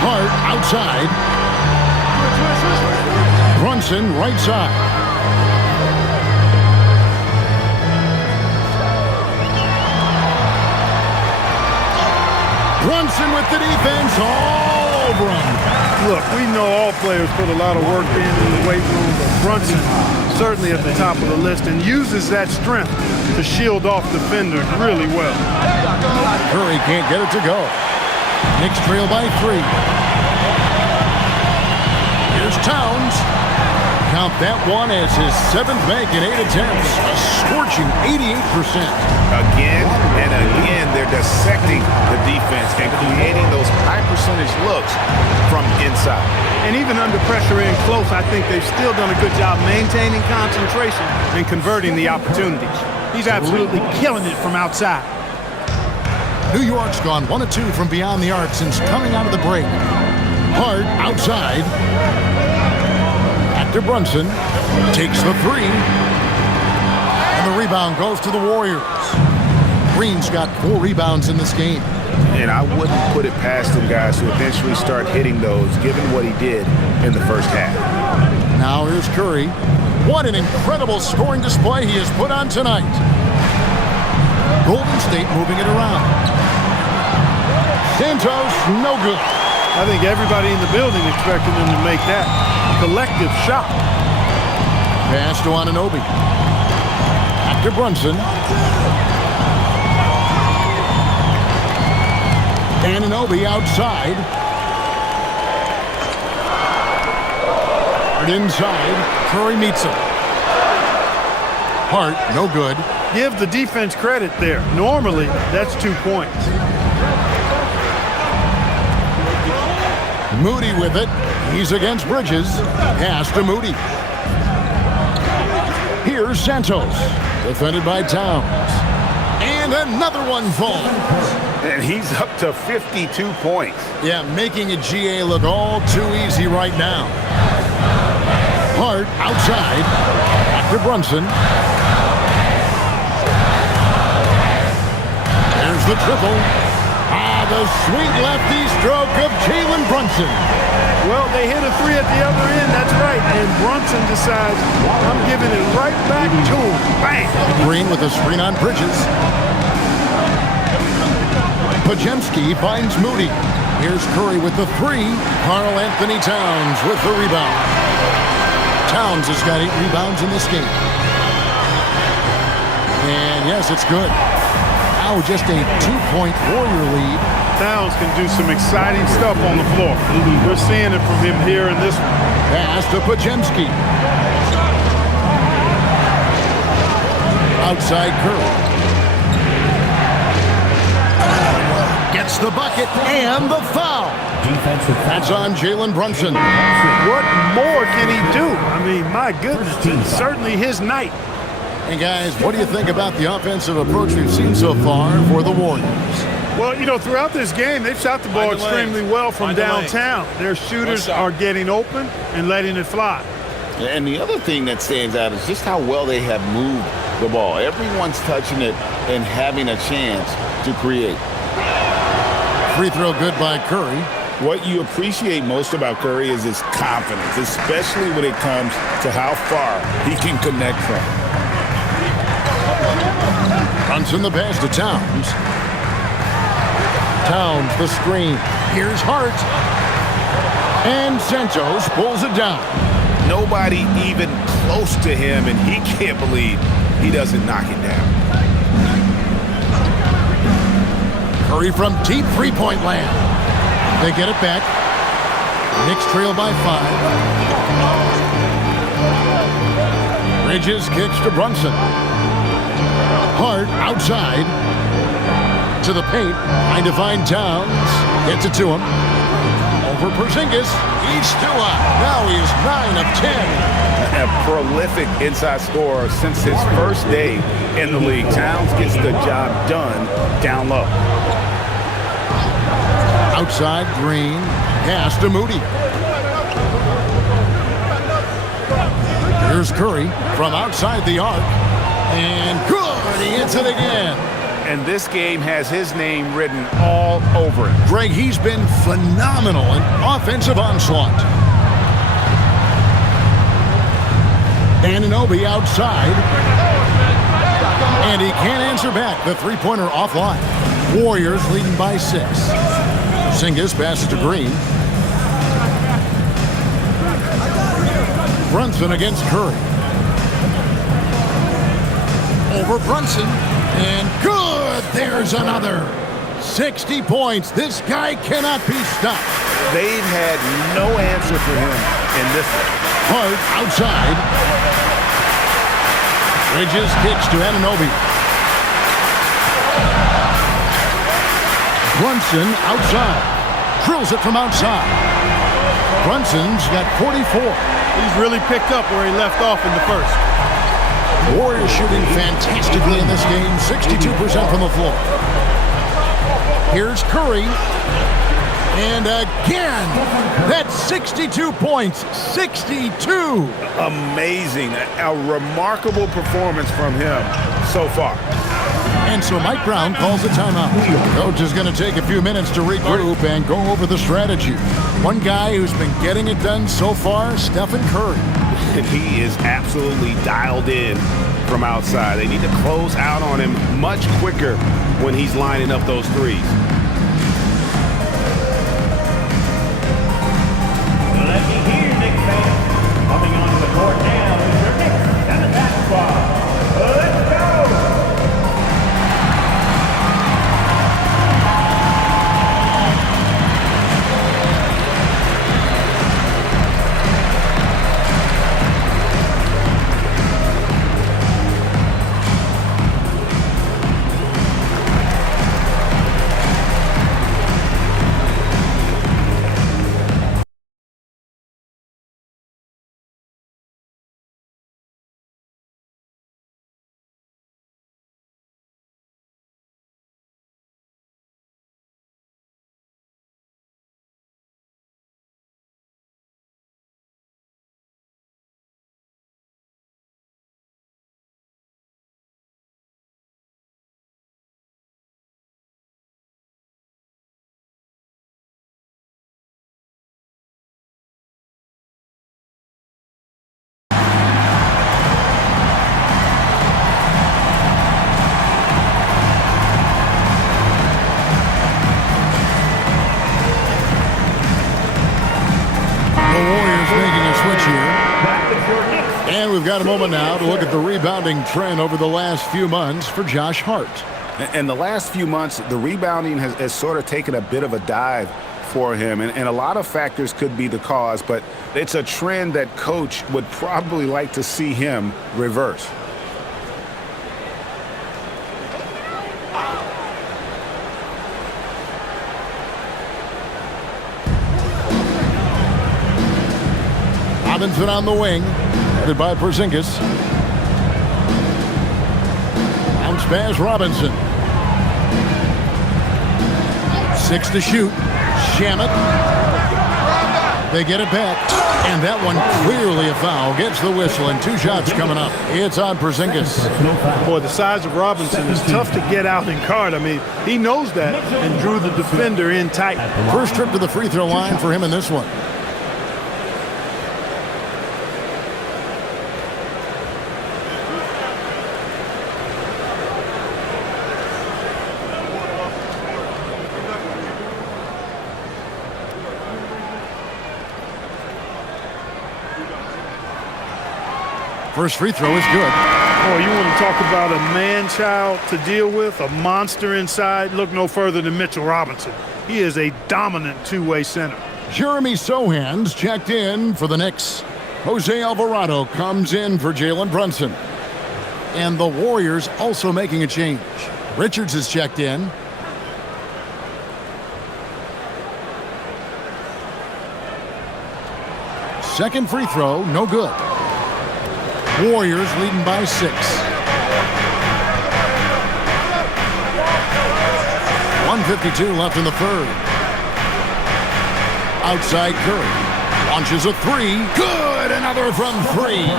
Hart outside. Brunson right side. Brunson with the defense all over him. Look, we know all players put a lot of work in the weight room, but Brunson certainly at the top of the list and uses that strength to shield off defenders really well. Curry can't get it to go. Knicks trail by 3. Here's Towns. Count that one as his 7th make in 8 attempts. A scorching 88%. Again and again, they're dissecting the defense and creating those high percentage looks from inside. And even under pressure in close, I think they've still done a good job maintaining concentration and converting the opportunities. He's absolutely killing it from outside. New York's gone 1 of 2 from beyond the arc since coming out of the break. Hart outside. Back to Brunson. Takes the 3. And the rebound goes to the Warriors. Green's got 4 rebounds in this game. And I wouldn't put it past him, guys, to eventually start hitting those, given what he did in the first half. Now here's Curry. What an incredible scoring display he has put on tonight. Golden State moving it around. Santos, no good. I think everybody in the building expected him to make that collective shot. Pass to Anunoby. Back to Brunson. Anunoby outside. And inside, Curry meets him. Hart, no good. Give the defense credit there. Normally, that's 2 points. Moody with it. He's against Bridges. Pass to Moody. Here's Santos. Defended by Towns. And another one falls. And he's up to 52 points. Yeah, making a GA look all too easy right now. Hart outside. Back to Brunson. There's the triple. The sweet lefty stroke of Jalen Brunson. Well, they hit a 3 at the other end, that's right. And Brunson decides, I'm giving it right back to him. Bang! Green with a screen on Bridges. Podziemski finds Moody. Here's Curry with the 3. Karl Anthony Towns with the rebound. Towns has got 8 rebounds in this game. And yes, it's good. Now just a 2-point Warrior lead. Towns can do some exciting stuff on the floor. We're seeing it from him here in this one. Pass to Podziemski. Outside Curry. Gets the bucket and the foul. That's on Jalen Brunson. What more can he do? I mean, my goodness, it's certainly his night. And guys, what do you think about the offensive approach we've seen so far for the Warriors? Well, you know, throughout this game, they've shot the ball extremely well from downtown. Their shooters are getting open and letting it fly. And the other thing that stands out is just how well they have moved the ball. Everyone's touching it and having a chance to create. Free throw good by Curry. What you appreciate most about Curry is his confidence, especially when it comes to how far he can connect from. Brunson the pass to Towns. Towns the screen. Here's Hart. And Santos pulls it down. Nobody even close to him, and he can't believe he doesn't knock it down. Curry from deep three-point land. They get it back. Knicks trail by 5. Bridges kicks to Brunson. Hart outside. To the paint. Trying to find Towns. Gets it to him. Over Porzingis. He's still up. Now he is 9 of 10. A prolific inside scorer since his first day in the league. Towns gets the job done down low. Outside Green. Pass to Moody. Here's Curry from outside the arc. And good. He hits it again. And this game has his name written all over it. Greg, he's been phenomenal in offensive onslaught. Anunoby outside. And he can't answer back. The three-pointer offline. Warriors leading by 6. Porzingis passes to Green. Brunson against Curry. Over Brunson. And good! There's another. 60 points. This guy cannot be stopped. They've had no answer for him in this one. Hart outside. Bridges kicks to Anunoby. Brunson outside. Drills it from outside. Brunson's got 44. He's really picked up where he left off in the first. Warriors shooting fantastically in this game. 62% from the floor. Here's Curry. And again, that's 62 points. 62. Amazing. A remarkable performance from him so far. And so Mike Brown calls a timeout. Coach is going to take a few minutes to regroup and go over the strategy. One guy who's been getting it done so far, Stephen Curry. He is absolutely dialed in from outside. They need to close out on him much quicker when he's lining up those threes. Let me hear you, Knicks fans. Coming onto the court now is your Knicks and the basketball. Let's go! And we've got a moment now to look at the rebounding trend over the last few months for Josh Hart. In the last few months, the rebounding has sort of taken a bit of a dive for him, and a lot of factors could be the cause, but it's a trend that coach would probably like to see him reverse. Robinson on the wing, headed by Porzingis. Bounce pass, Robinson. 6 to shoot. Shamet. They get it back. And that one clearly a foul. Gets the whistle, and 2 shots coming up. It's on Porzingis. Boy, the size of Robinson is tough to get out and guard. I mean, he knows that and drew the defender in tight. First trip to the free throw line for him in this one. First free throw is good. Oh, you want to talk about a man-child to deal with, a monster inside? Look no further than Mitchell Robinson. He is a dominant two-way center. Jeremy Sohan's checked in for the Knicks. Jose Alvarado comes in for Jalen Brunson. And the Warriors also making a change. Richards is checked in. Second free throw, no good. Warriors leading by 6. 1:52 left in the third. Outside Curry. Launches a 3. Good! Another from 3.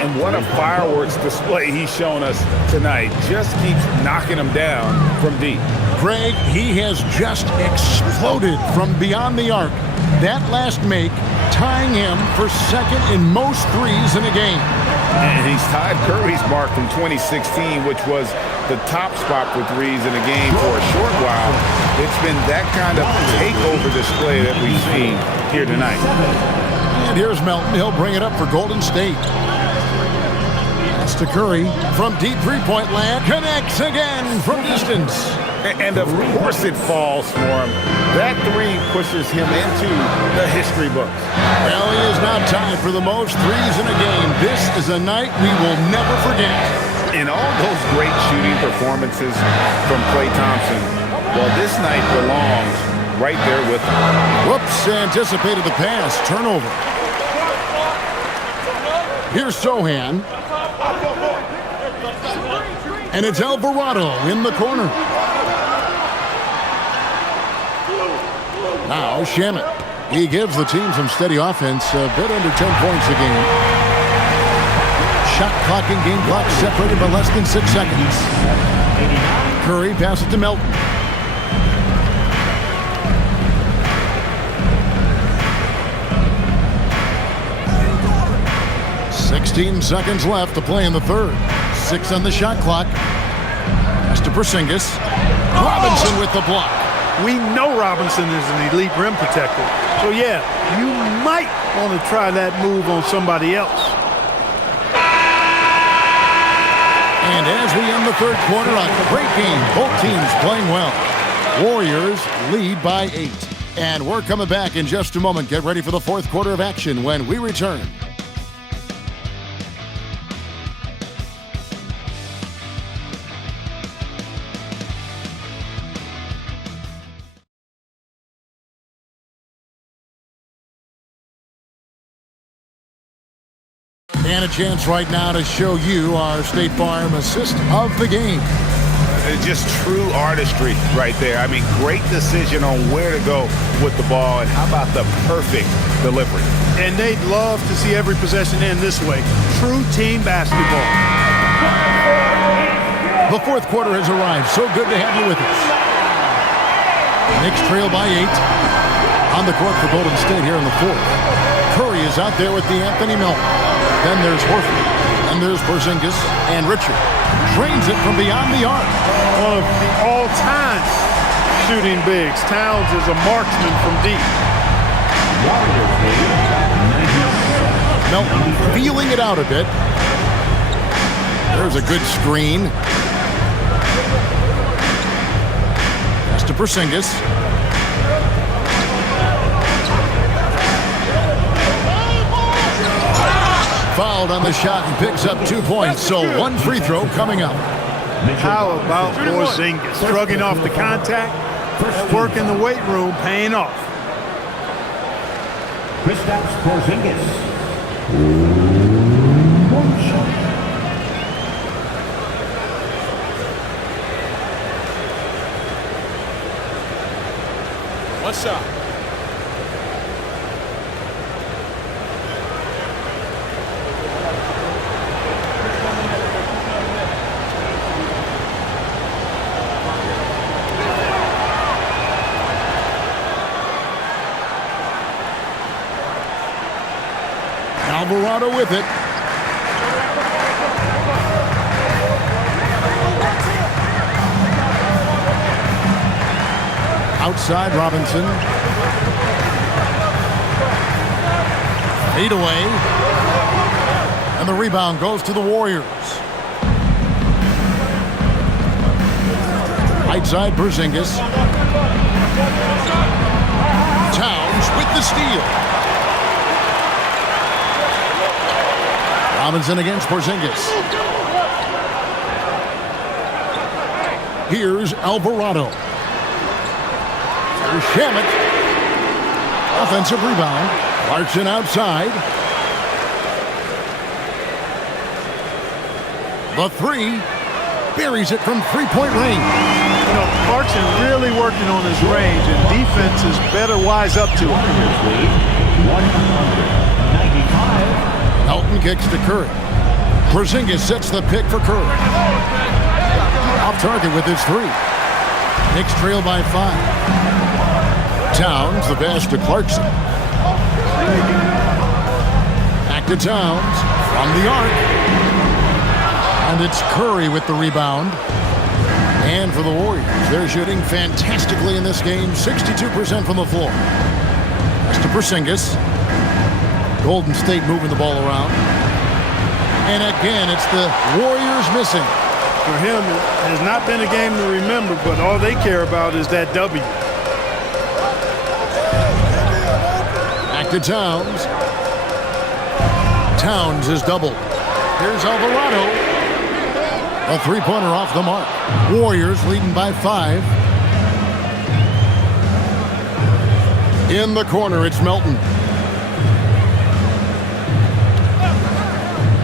And what a fireworks display he's shown us tonight. Just keeps knocking them down from deep. Greg, he has just exploded from beyond the arc. That last make tying him for second in most threes in a game. And he's tied Curry's mark from 2016, which was the top spot for threes in a game for a short while. It's been that kind of takeover display that we've seen here tonight. And here's Melton. He'll bring it up for Golden State. Pass to Curry from deep three-point land. Connects again from distance. And of course it falls for him. That 3 pushes him into the history books. Well, he is now tied for the most threes in a game. This is a night we will never forget. In all those great shooting performances from Klay Thompson, well, this night belongs right there with him. Whoops, anticipated the pass. Turnover. Here's Sohan. And it's Alvarado in the corner. Now Shamet. He gives the team some steady offense, a bit under 10 points a game. Shot clock and game clock separated by less than 6 seconds. Curry passes to Melton. "16 seconds left to play in the third. 6 on the shot clock. Pass to Porzingis. Robinson with the block. We know Robinson is an elite rim protector. So, yeah, you might want to try that move on somebody else. And as we end the third quarter, a great game. Both teams playing well. Warriors lead by 8. And we're coming back in just a moment. Get ready for the fourth quarter of action when we return. And a chance right now to show you our State Farm assist of the game. It's just true artistry right there. I mean, great decision on where to go with the ball, and how about the perfect delivery? And they'd love to see every possession end this way. True team basketball. The fourth quarter has arrived. So good to have you with us. Knicks trail by 8. On the court for Golden State here in the fourth. Curry is out there with the Anthony Melton. Then there's Horford. And there's Porzingis. And Richard drains it from beyond the arc. One of the all-time shooting bigs. Towns is a marksman from deep. Melton feeling it out a bit. There's a good screen. Pass to Porzingis. Fouled on the shot and picks up 2 points. So one free throw coming up. How about Porzingis? Shrugging off the contact. Work in the weight room, paying off. Kristaps Porzingis. One shot. One shot. Alvarado with it. Outside Robinson. Fade away. And the rebound goes to the Warriors. Right side Porzingis. Towns with the steal. Robinson against Porzingis. Here's Alvarado. Here's Shamet. Offensive rebound. Clarkson outside. The three. Buries it from three-point range. You know, Clarkson really working on his range, and defenses better wise up to it. 195. Melton kicks to Curry. Porzingis sets the pick for Curry. Off target with his 3. Knicks trail by 5. Towns the pass to Clarkson. Back to Towns from the arc. And it's Curry with the rebound. And for the Warriors, they're shooting fantastically in this game. 62% from the floor. Pass to Porzingis. Golden State moving the ball around. And again, it's the Warriors missing. For him, it has not been a game to remember, but all they care about is that W. Back to Towns. Towns is doubled. Here's Alvarado. A three-pointer off the mark. Warriors leading by 5. In the corner, it's Melton.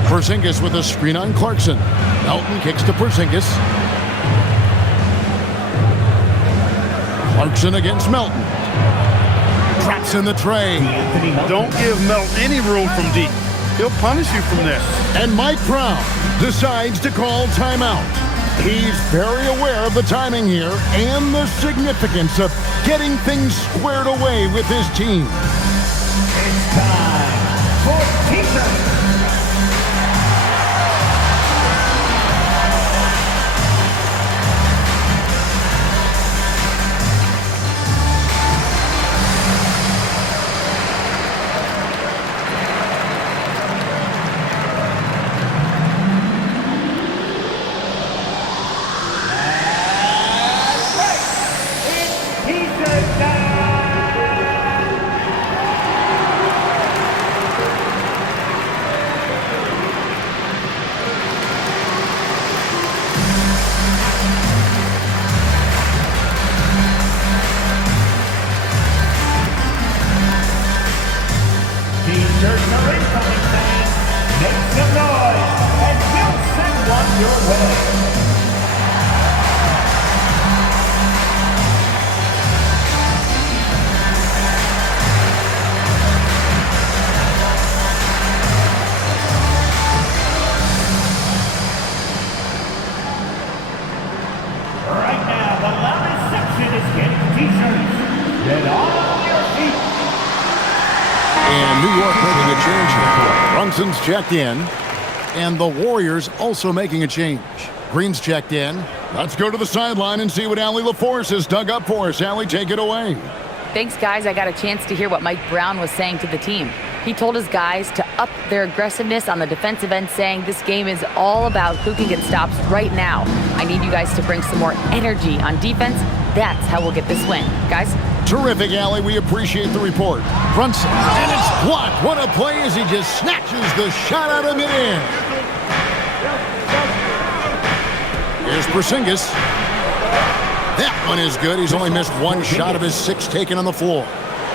Porzingis with a screen on Clarkson. Melton kicks to Porzingis. Clarkson against Melton. Drops in the tray. Don't give Melt any room from deep. He'll punish you from there. And Mike Brown decides to call timeout. He's very aware of the timing here and the significance of getting things squared away with his team. It's time for T-shirts. T-shirts are incoming, fans. Make some noise, and we'll send one your way. Right now, the loudest section is getting T-shirts. Get on your feet. And New York making a change here. Brunson's checked in. And the Warriors also making a change. Green's checked in. Let's go to the sideline and see what Allie LaForce has dug up for us. Allie, take it away. Thanks, guys. I got a chance to hear what Mike Brown was saying to the team. He told his guys to up their aggressiveness on the defensive end, saying this game is all about who can get stops right now. I need you guys to bring some more energy on defense. That's how we'll get this win. Guys? Terrific, Allie. We appreciate the report. Brunson, and it's blocked. What a play as he just snatches the shot out of midair. Here's Porzingis. That one is good. He's only missed one shot of his 6 taken on the floor.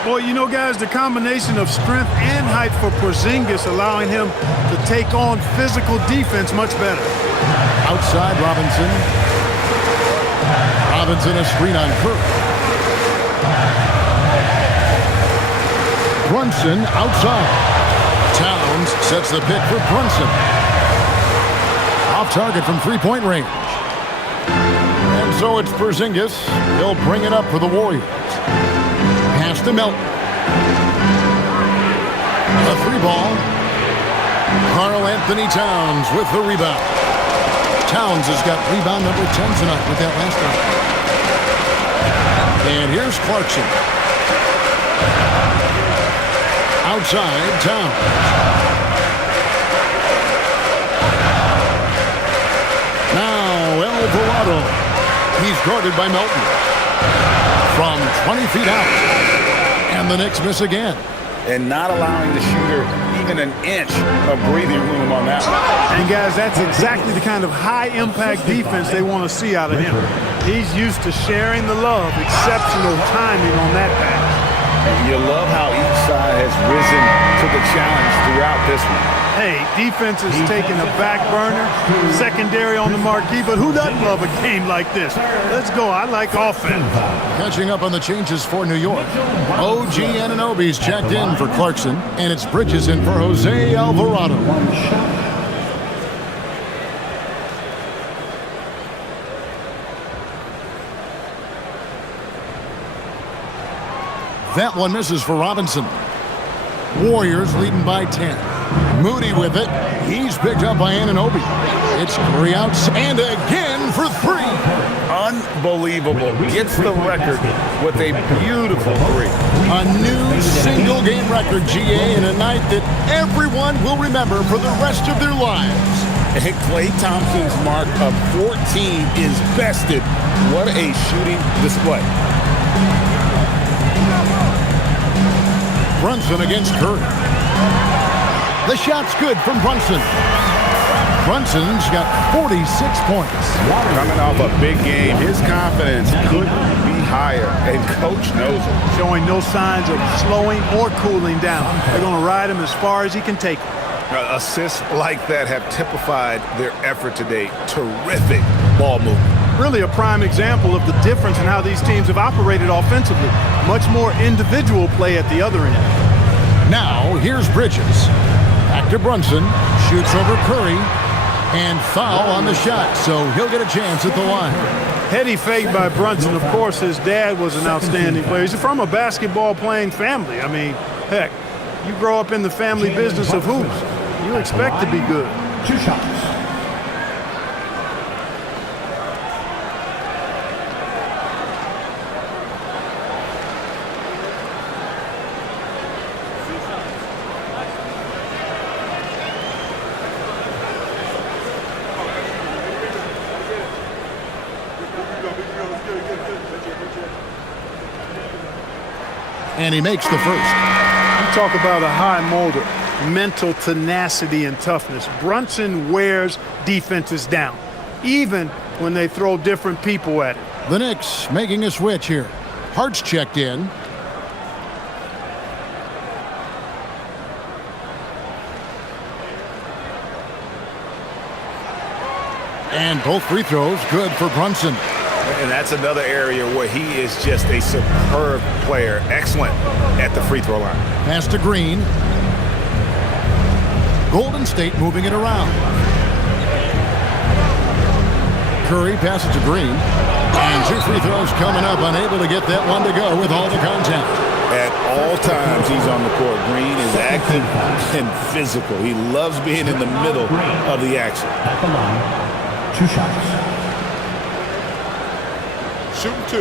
Well, you know, guys, the combination of strength and height for Porzingis allowing him to take on physical defense much better. Outside, Robinson. Robinson a screen on Kirk. Brunson outside. Towns sets the pick for Brunson. Off target from three-point range. And so it's Porzingis. He'll bring it up for the Warriors. Pass to Melton. A 3-ball. Karl Anthony Towns with the rebound. Towns has got rebound number 10 tonight with that last one. And here's Clarkson. Outside, Towns. Now, Alvarado. He's guarded by Melton. From 20 feet out. And the Knicks miss again. And not allowing the shooter even an inch of breathing room on that one. And, guys, that's exactly the kind of high-impact defense they want to see out of him. He's used to sharing the love. Exceptional timing on that pass. And you love how each side has risen to the challenge throughout this one. Hey, defense is taking a back burner, secondary on the marquee, but who doesn't love a game like this? Let's go. I like offense. Catching up on the changes for New York. OG Anunoby's checked in for Clarkson, and it's Bridges in for Jose Alvarado. That one misses for Robinson. Warriors leading by 10. Moody with it. He's picked up by Anunoby. It's Curry out and again for 3. Unbelievable. Gets the record with a beautiful 3. A new single-game record, GA, in a night that everyone will remember for the rest of their lives. And Klay Thompson's mark of 14 is bested. What a shooting display. Brunson against Curry. The shot's good from Brunson. Brunson's got 46 points. Coming off a big game, his confidence couldn't be higher, and coach knows it. Showing no signs of slowing or cooling down. They're going to ride him as far as he can take him. Assists like that have typified their effort today. Terrific ball movement. really a prime example of the difference in how these teams have operated offensively. Much more individual play at the other end. Now, here's Bridges. Back to Brunson. Shoots over Curry. And foul on the shot, so he'll get a chance at the line. Heady fake by Brunson. Of course, his dad was an outstanding player. He's from a basketball-playing family. I mean, heck, you grow up in the family business of hoops. You expect to be good. 2 shots. And he makes the first. You talk about a high molder, mental tenacity and toughness. Brunson wears defenses down, even when they throw different people at him. The Knicks making a switch here. Hart's checked in. And both free throws good for Brunson. And that's another area where he is just a superb player. Excellent at the free throw line. Pass to Green. Golden State moving it around. Curry passes to Green. And 2 free throws coming up. Unable to get that one to go with all the contact. At all times he's on the court. Green is active and physical. He loves being in the middle of the action. At the line, 2 shots. Shooting 2.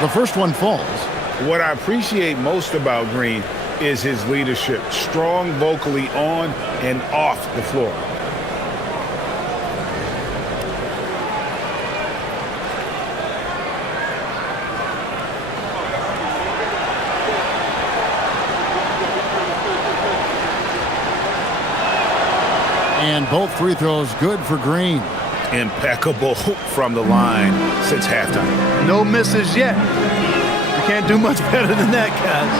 The first one falls. What I appreciate most about Green is his leadership. Strong vocally on and off the floor. And both free throws good for Green. Impeccable from the line since halftime. No misses yet. You can't do much better than that, guys.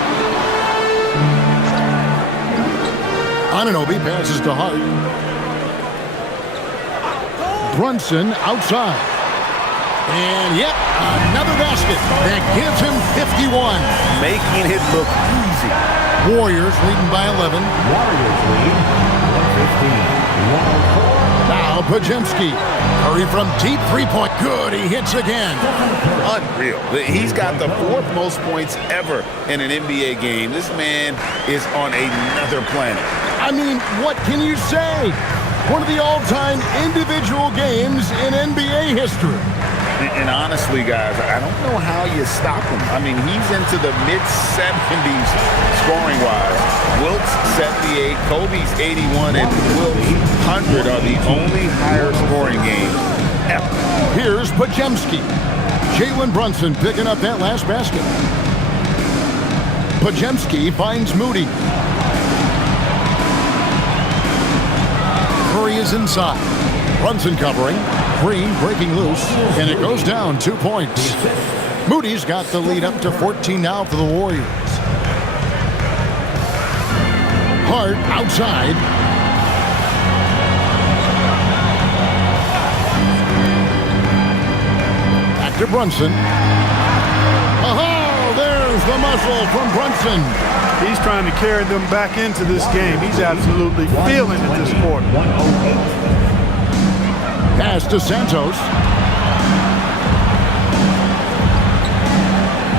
Anunoby passes to Hart. Brunson outside. And yep, another basket that gives him 51. Making it look easy. Warriors leading by 11. Warriors lead 115. 104. Now Pajemski. Curry from deep three-point. Good, he hits again. Unreal. He's got the 4th most points ever in an NBA game. This man is on another planet. I mean, what can you say? One of the all-time individual games in NBA history. And honestly, guys, I don't know how you stop him. I mean, he's into the mid-70s scoring-wise. Wilt's 78, Kobe's 81, and Wilt's 100 are the only higher scoring games ever. Here's Pajemski. Jalen Brunson picking up that last basket. Pajemski finds Moody. Curry is inside. Brunson covering. Green breaking loose. And it goes down 2 points. Moody's got the lead up to 14 now for the Warriors. Hart outside. Back to Brunson. Oh, there's the muscle from Brunson. He's trying to carry them back into this game. He's absolutely feeling it this quarter. 108. Pass to Santos.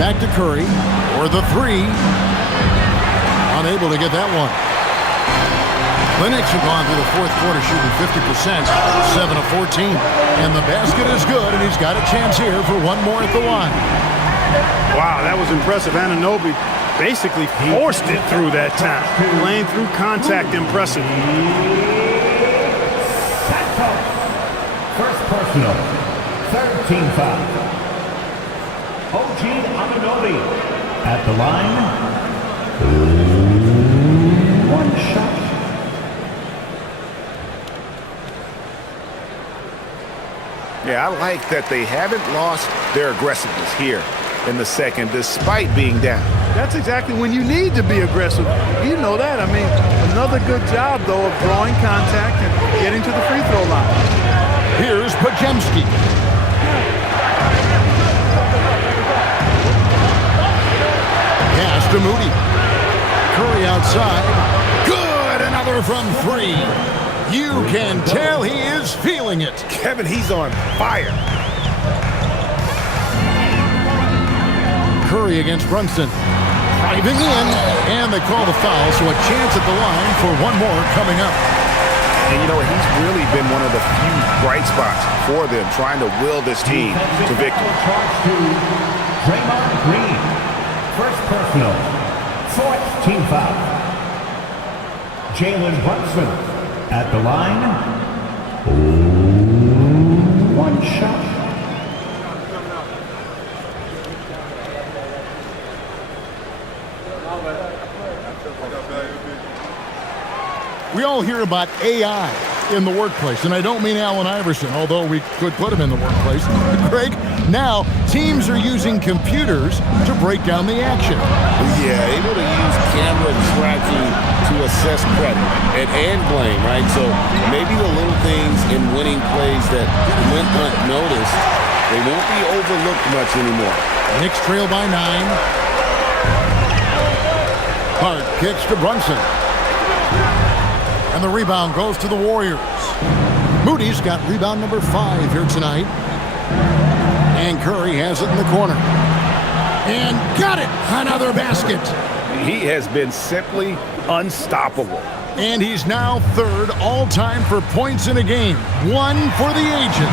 Back to Curry for the 3. Unable to get that one. The Knicks have gone through the 4th quarter shooting 50%, 7 of 14. And the basket is good, and he's got a chance here for one more at the line. Wow, that was impressive. Anunoby basically forced it through that time. Playing through contact, impressive. First personal. 3rd team foul. OG Anunoby at the line. 1 shot. Yeah, I like that they haven't lost their aggressiveness here. in the second despite being down. That's exactly when you need to be aggressive. You know that. I mean, another good job, though, of drawing contact and getting to the free throw line. Here's Pajemski. Pass to Moody. Curry outside. Good, another from 3. You can tell he is feeling it. Kevin, he's on fire. Curry against Brunson. Driving in, and they call the foul, so a chance at the line for one more coming up. And you know what? He's really been one of the few bright spots for them, trying to will this team to victory. Charge to Draymond Green. First personal. Fourth team foul. Jalen Brunson at the line. One shot. We all hear about AI in the workplace, and I don't mean Allen Iverson, although we could put him in the workplace. Greg, now teams are using computers to break down the action. Yeah, able to use camera tracking to assess credit and blame, right? So maybe the little things in winning plays that went unnoticed, they won't be overlooked much anymore. Knicks trail by 9. Hart kicks to Brunson. And the rebound goes to the Warriors. Moody's got rebound number 5 here tonight. And Curry has it in the corner. And got it! Another basket. He has been simply unstoppable. And he's now 3rd all-time for points in a game. 1 for the ages.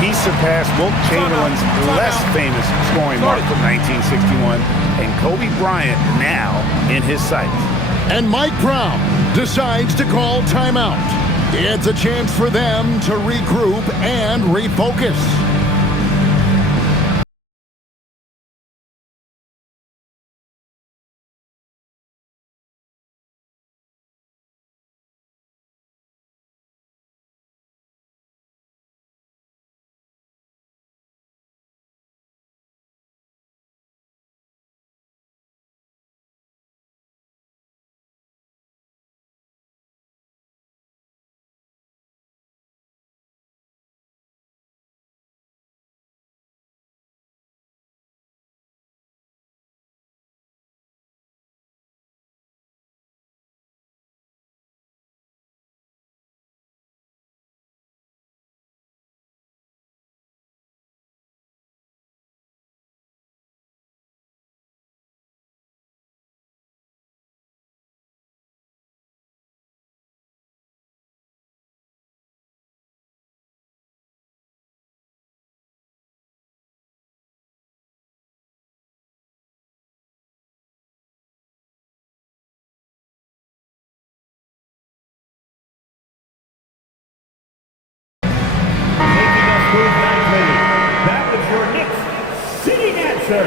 He surpassed Wilt Chamberlain's less famous scoring mark from 1961, and Kobe Bryant now in his sights. And Mike Brown decides to call timeout. It's a chance for them to regroup and refocus. That was your Knicks sitting answer.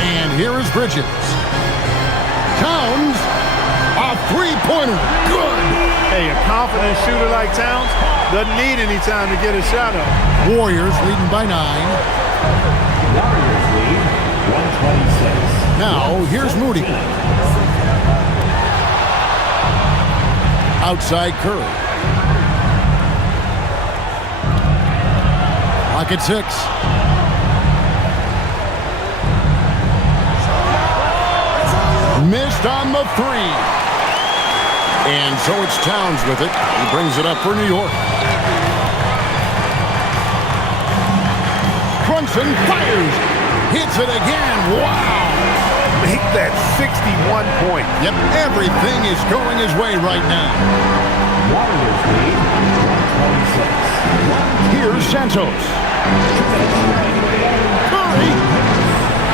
And here is Bridges. Towns, a three-pointer. Good. Hey, a confident shooter like Towns doesn't need any time to get a shot up. Warriors leading by 9. Warriors lead 126. Now, here's Moody. Outside Curry. Clock at 6. Missed on the 3. And so it's Towns with it. He brings it up for New York. Brunson fires. Hits it again. Wow. Make that 61 point. Yep, everything is going his way right now. Warriors lead 126. Here's Santos. Curry.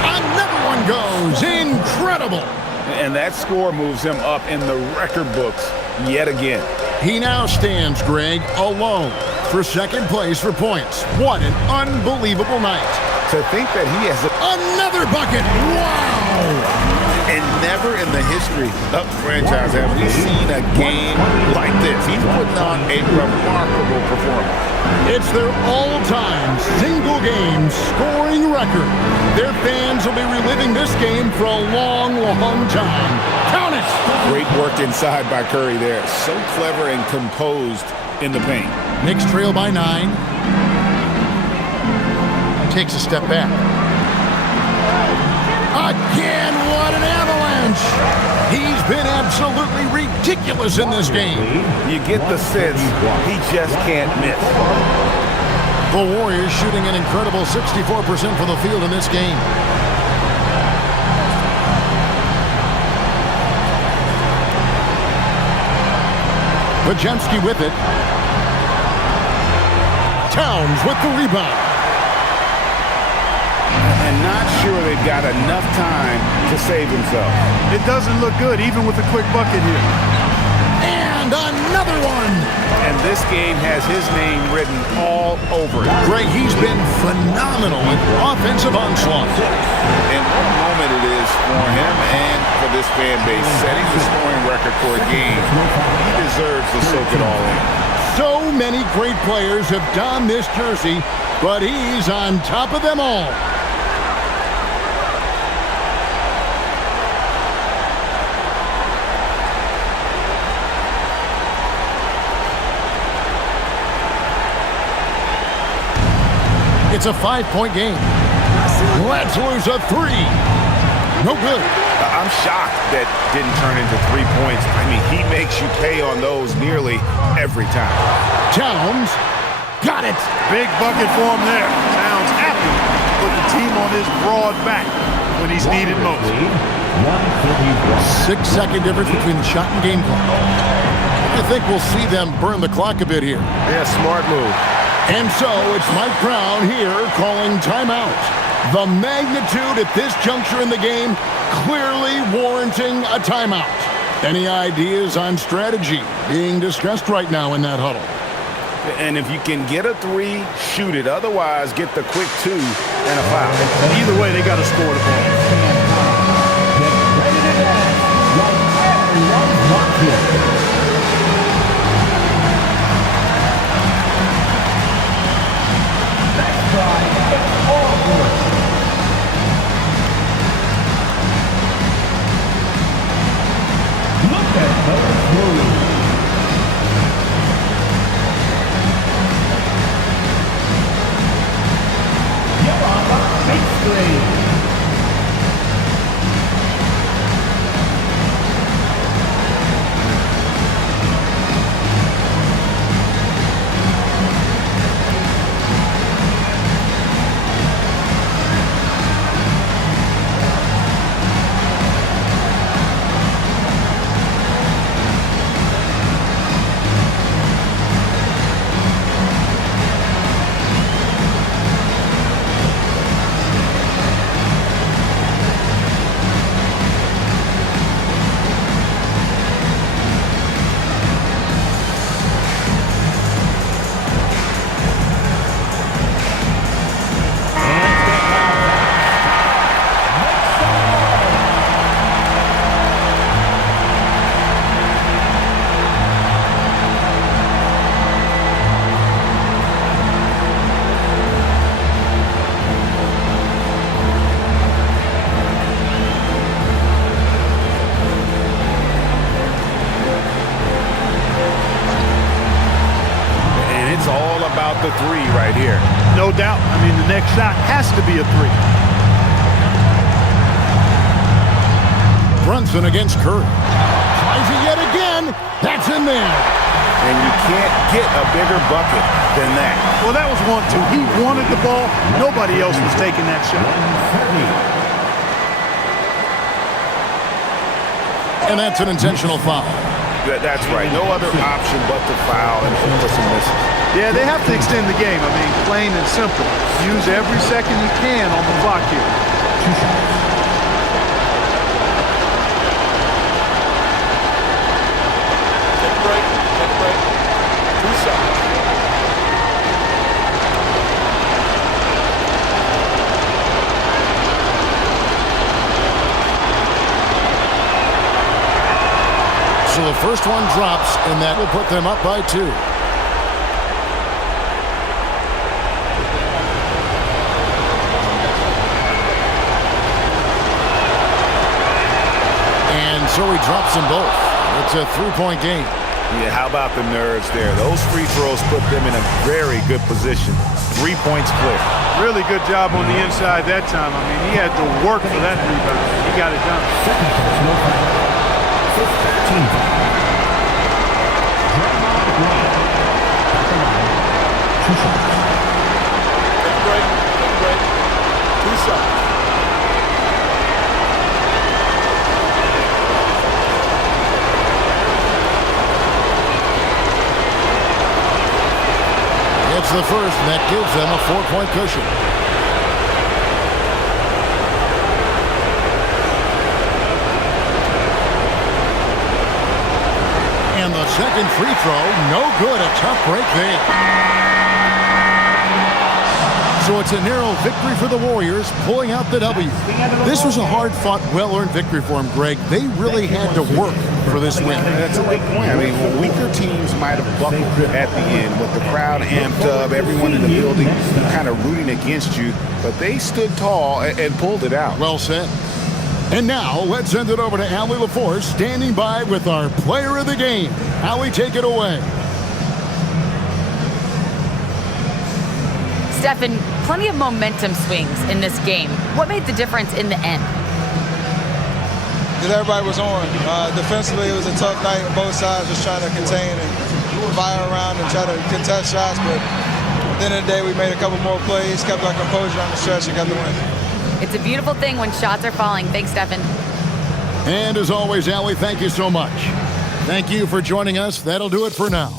Another one goes. Incredible. And that score moves him up in the record books yet again. He now stands, Greg, alone for second place for points. What an unbelievable night. To think that he has Another bucket. Wow. and never in the history of the franchise have we seen a game like this. He's putting on a remarkable performance. It's their all-time single-game scoring record. Their fans will be reliving this game for a long, long time. Count it! Great work inside by Curry there. So clever and composed in the paint. Knicks trail by 9. Takes a step back. Again, what an avalanche! He's been absolutely ridiculous in this game. You get the sense he just can't miss. The Warriors shooting an incredible 64% from the field in this game. Pajemski with it. Towns with the rebound. And not sure they've got enough time to save himself. It doesn't look good, even with a quick bucket here. And another one. And this game has his name written all over it. Greg, he's been phenomenal in offensive onslaught. And what a moment it is for him and for this fan base, setting the scoring record for a game. He deserves to soak it all in. So many great players have donned this jersey, but he's on top of them all. It's a 5-point game. Let's lose a 3. No good. I'm shocked that didn't turn into 3 points. I mean, he makes you pay on those nearly every time. Towns got it. Big bucket for him there. Towns happy to put the team on his broad back when he's needed most. 6-second difference between the shot and game clock. I think we'll see them burn the clock a bit here. Yeah, smart move. And so it's Mike Brown here calling timeout. The magnitude at this juncture in the game clearly warranting a timeout. Any ideas on strategy being discussed right now in that huddle? And if you can get a 3, shoot it. Otherwise, get the quick 2 and a foul. Either way, they got to score the ball. The 3 right here. No doubt. I mean, the next shot has to be a 3. Brunson against Curry. Tries it yet again. That's in there. And you can't get a bigger bucket than that. Well, that was 1-2. He wanted the ball. Nobody else was taking that shot. And that's an intentional foul. That's right. No other option but to foul and for some misses. Yeah, they have to extend the game. I mean, plain and simple. Use every second you can on the clock here. So the first one drops, and that will put them up by 2. And so he drops them both. It's a 3-point game. Yeah, how about the nerves there? Those free throws put them in a very good position. 3 points clear. Really good job on the inside that time. I mean, he had to work for that rebound. He got it done. 2 shots. It's the first, and that gives them a 4-point cushion. And the second free throw, no good. A tough break there. So it's a narrow victory for the Warriors, pulling out the W. This was a hard-fought, well-earned victory for them, Greg. They really had to work for this win. That's a good point. I mean, weaker teams might have buckled at the end with the crowd amped up, everyone in the building kind of rooting against you, but they stood tall and pulled it out. Well said. And now, let's send it over to Allie LaForce, standing by with our player of the game. Allie, take it away. Stephen, plenty of momentum swings in this game. What made the difference in the end? Because everybody was on. Defensively, it was a tough night on both sides, just trying to contain and fire around and try to contest shots. But at the end of the day, we made a couple more plays, kept our composure on the stretch, and got the win. It's a beautiful thing when shots are falling. Thanks, Stephen. And as always, Allie, thank you so much. Thank you for joining us. That'll do it for now.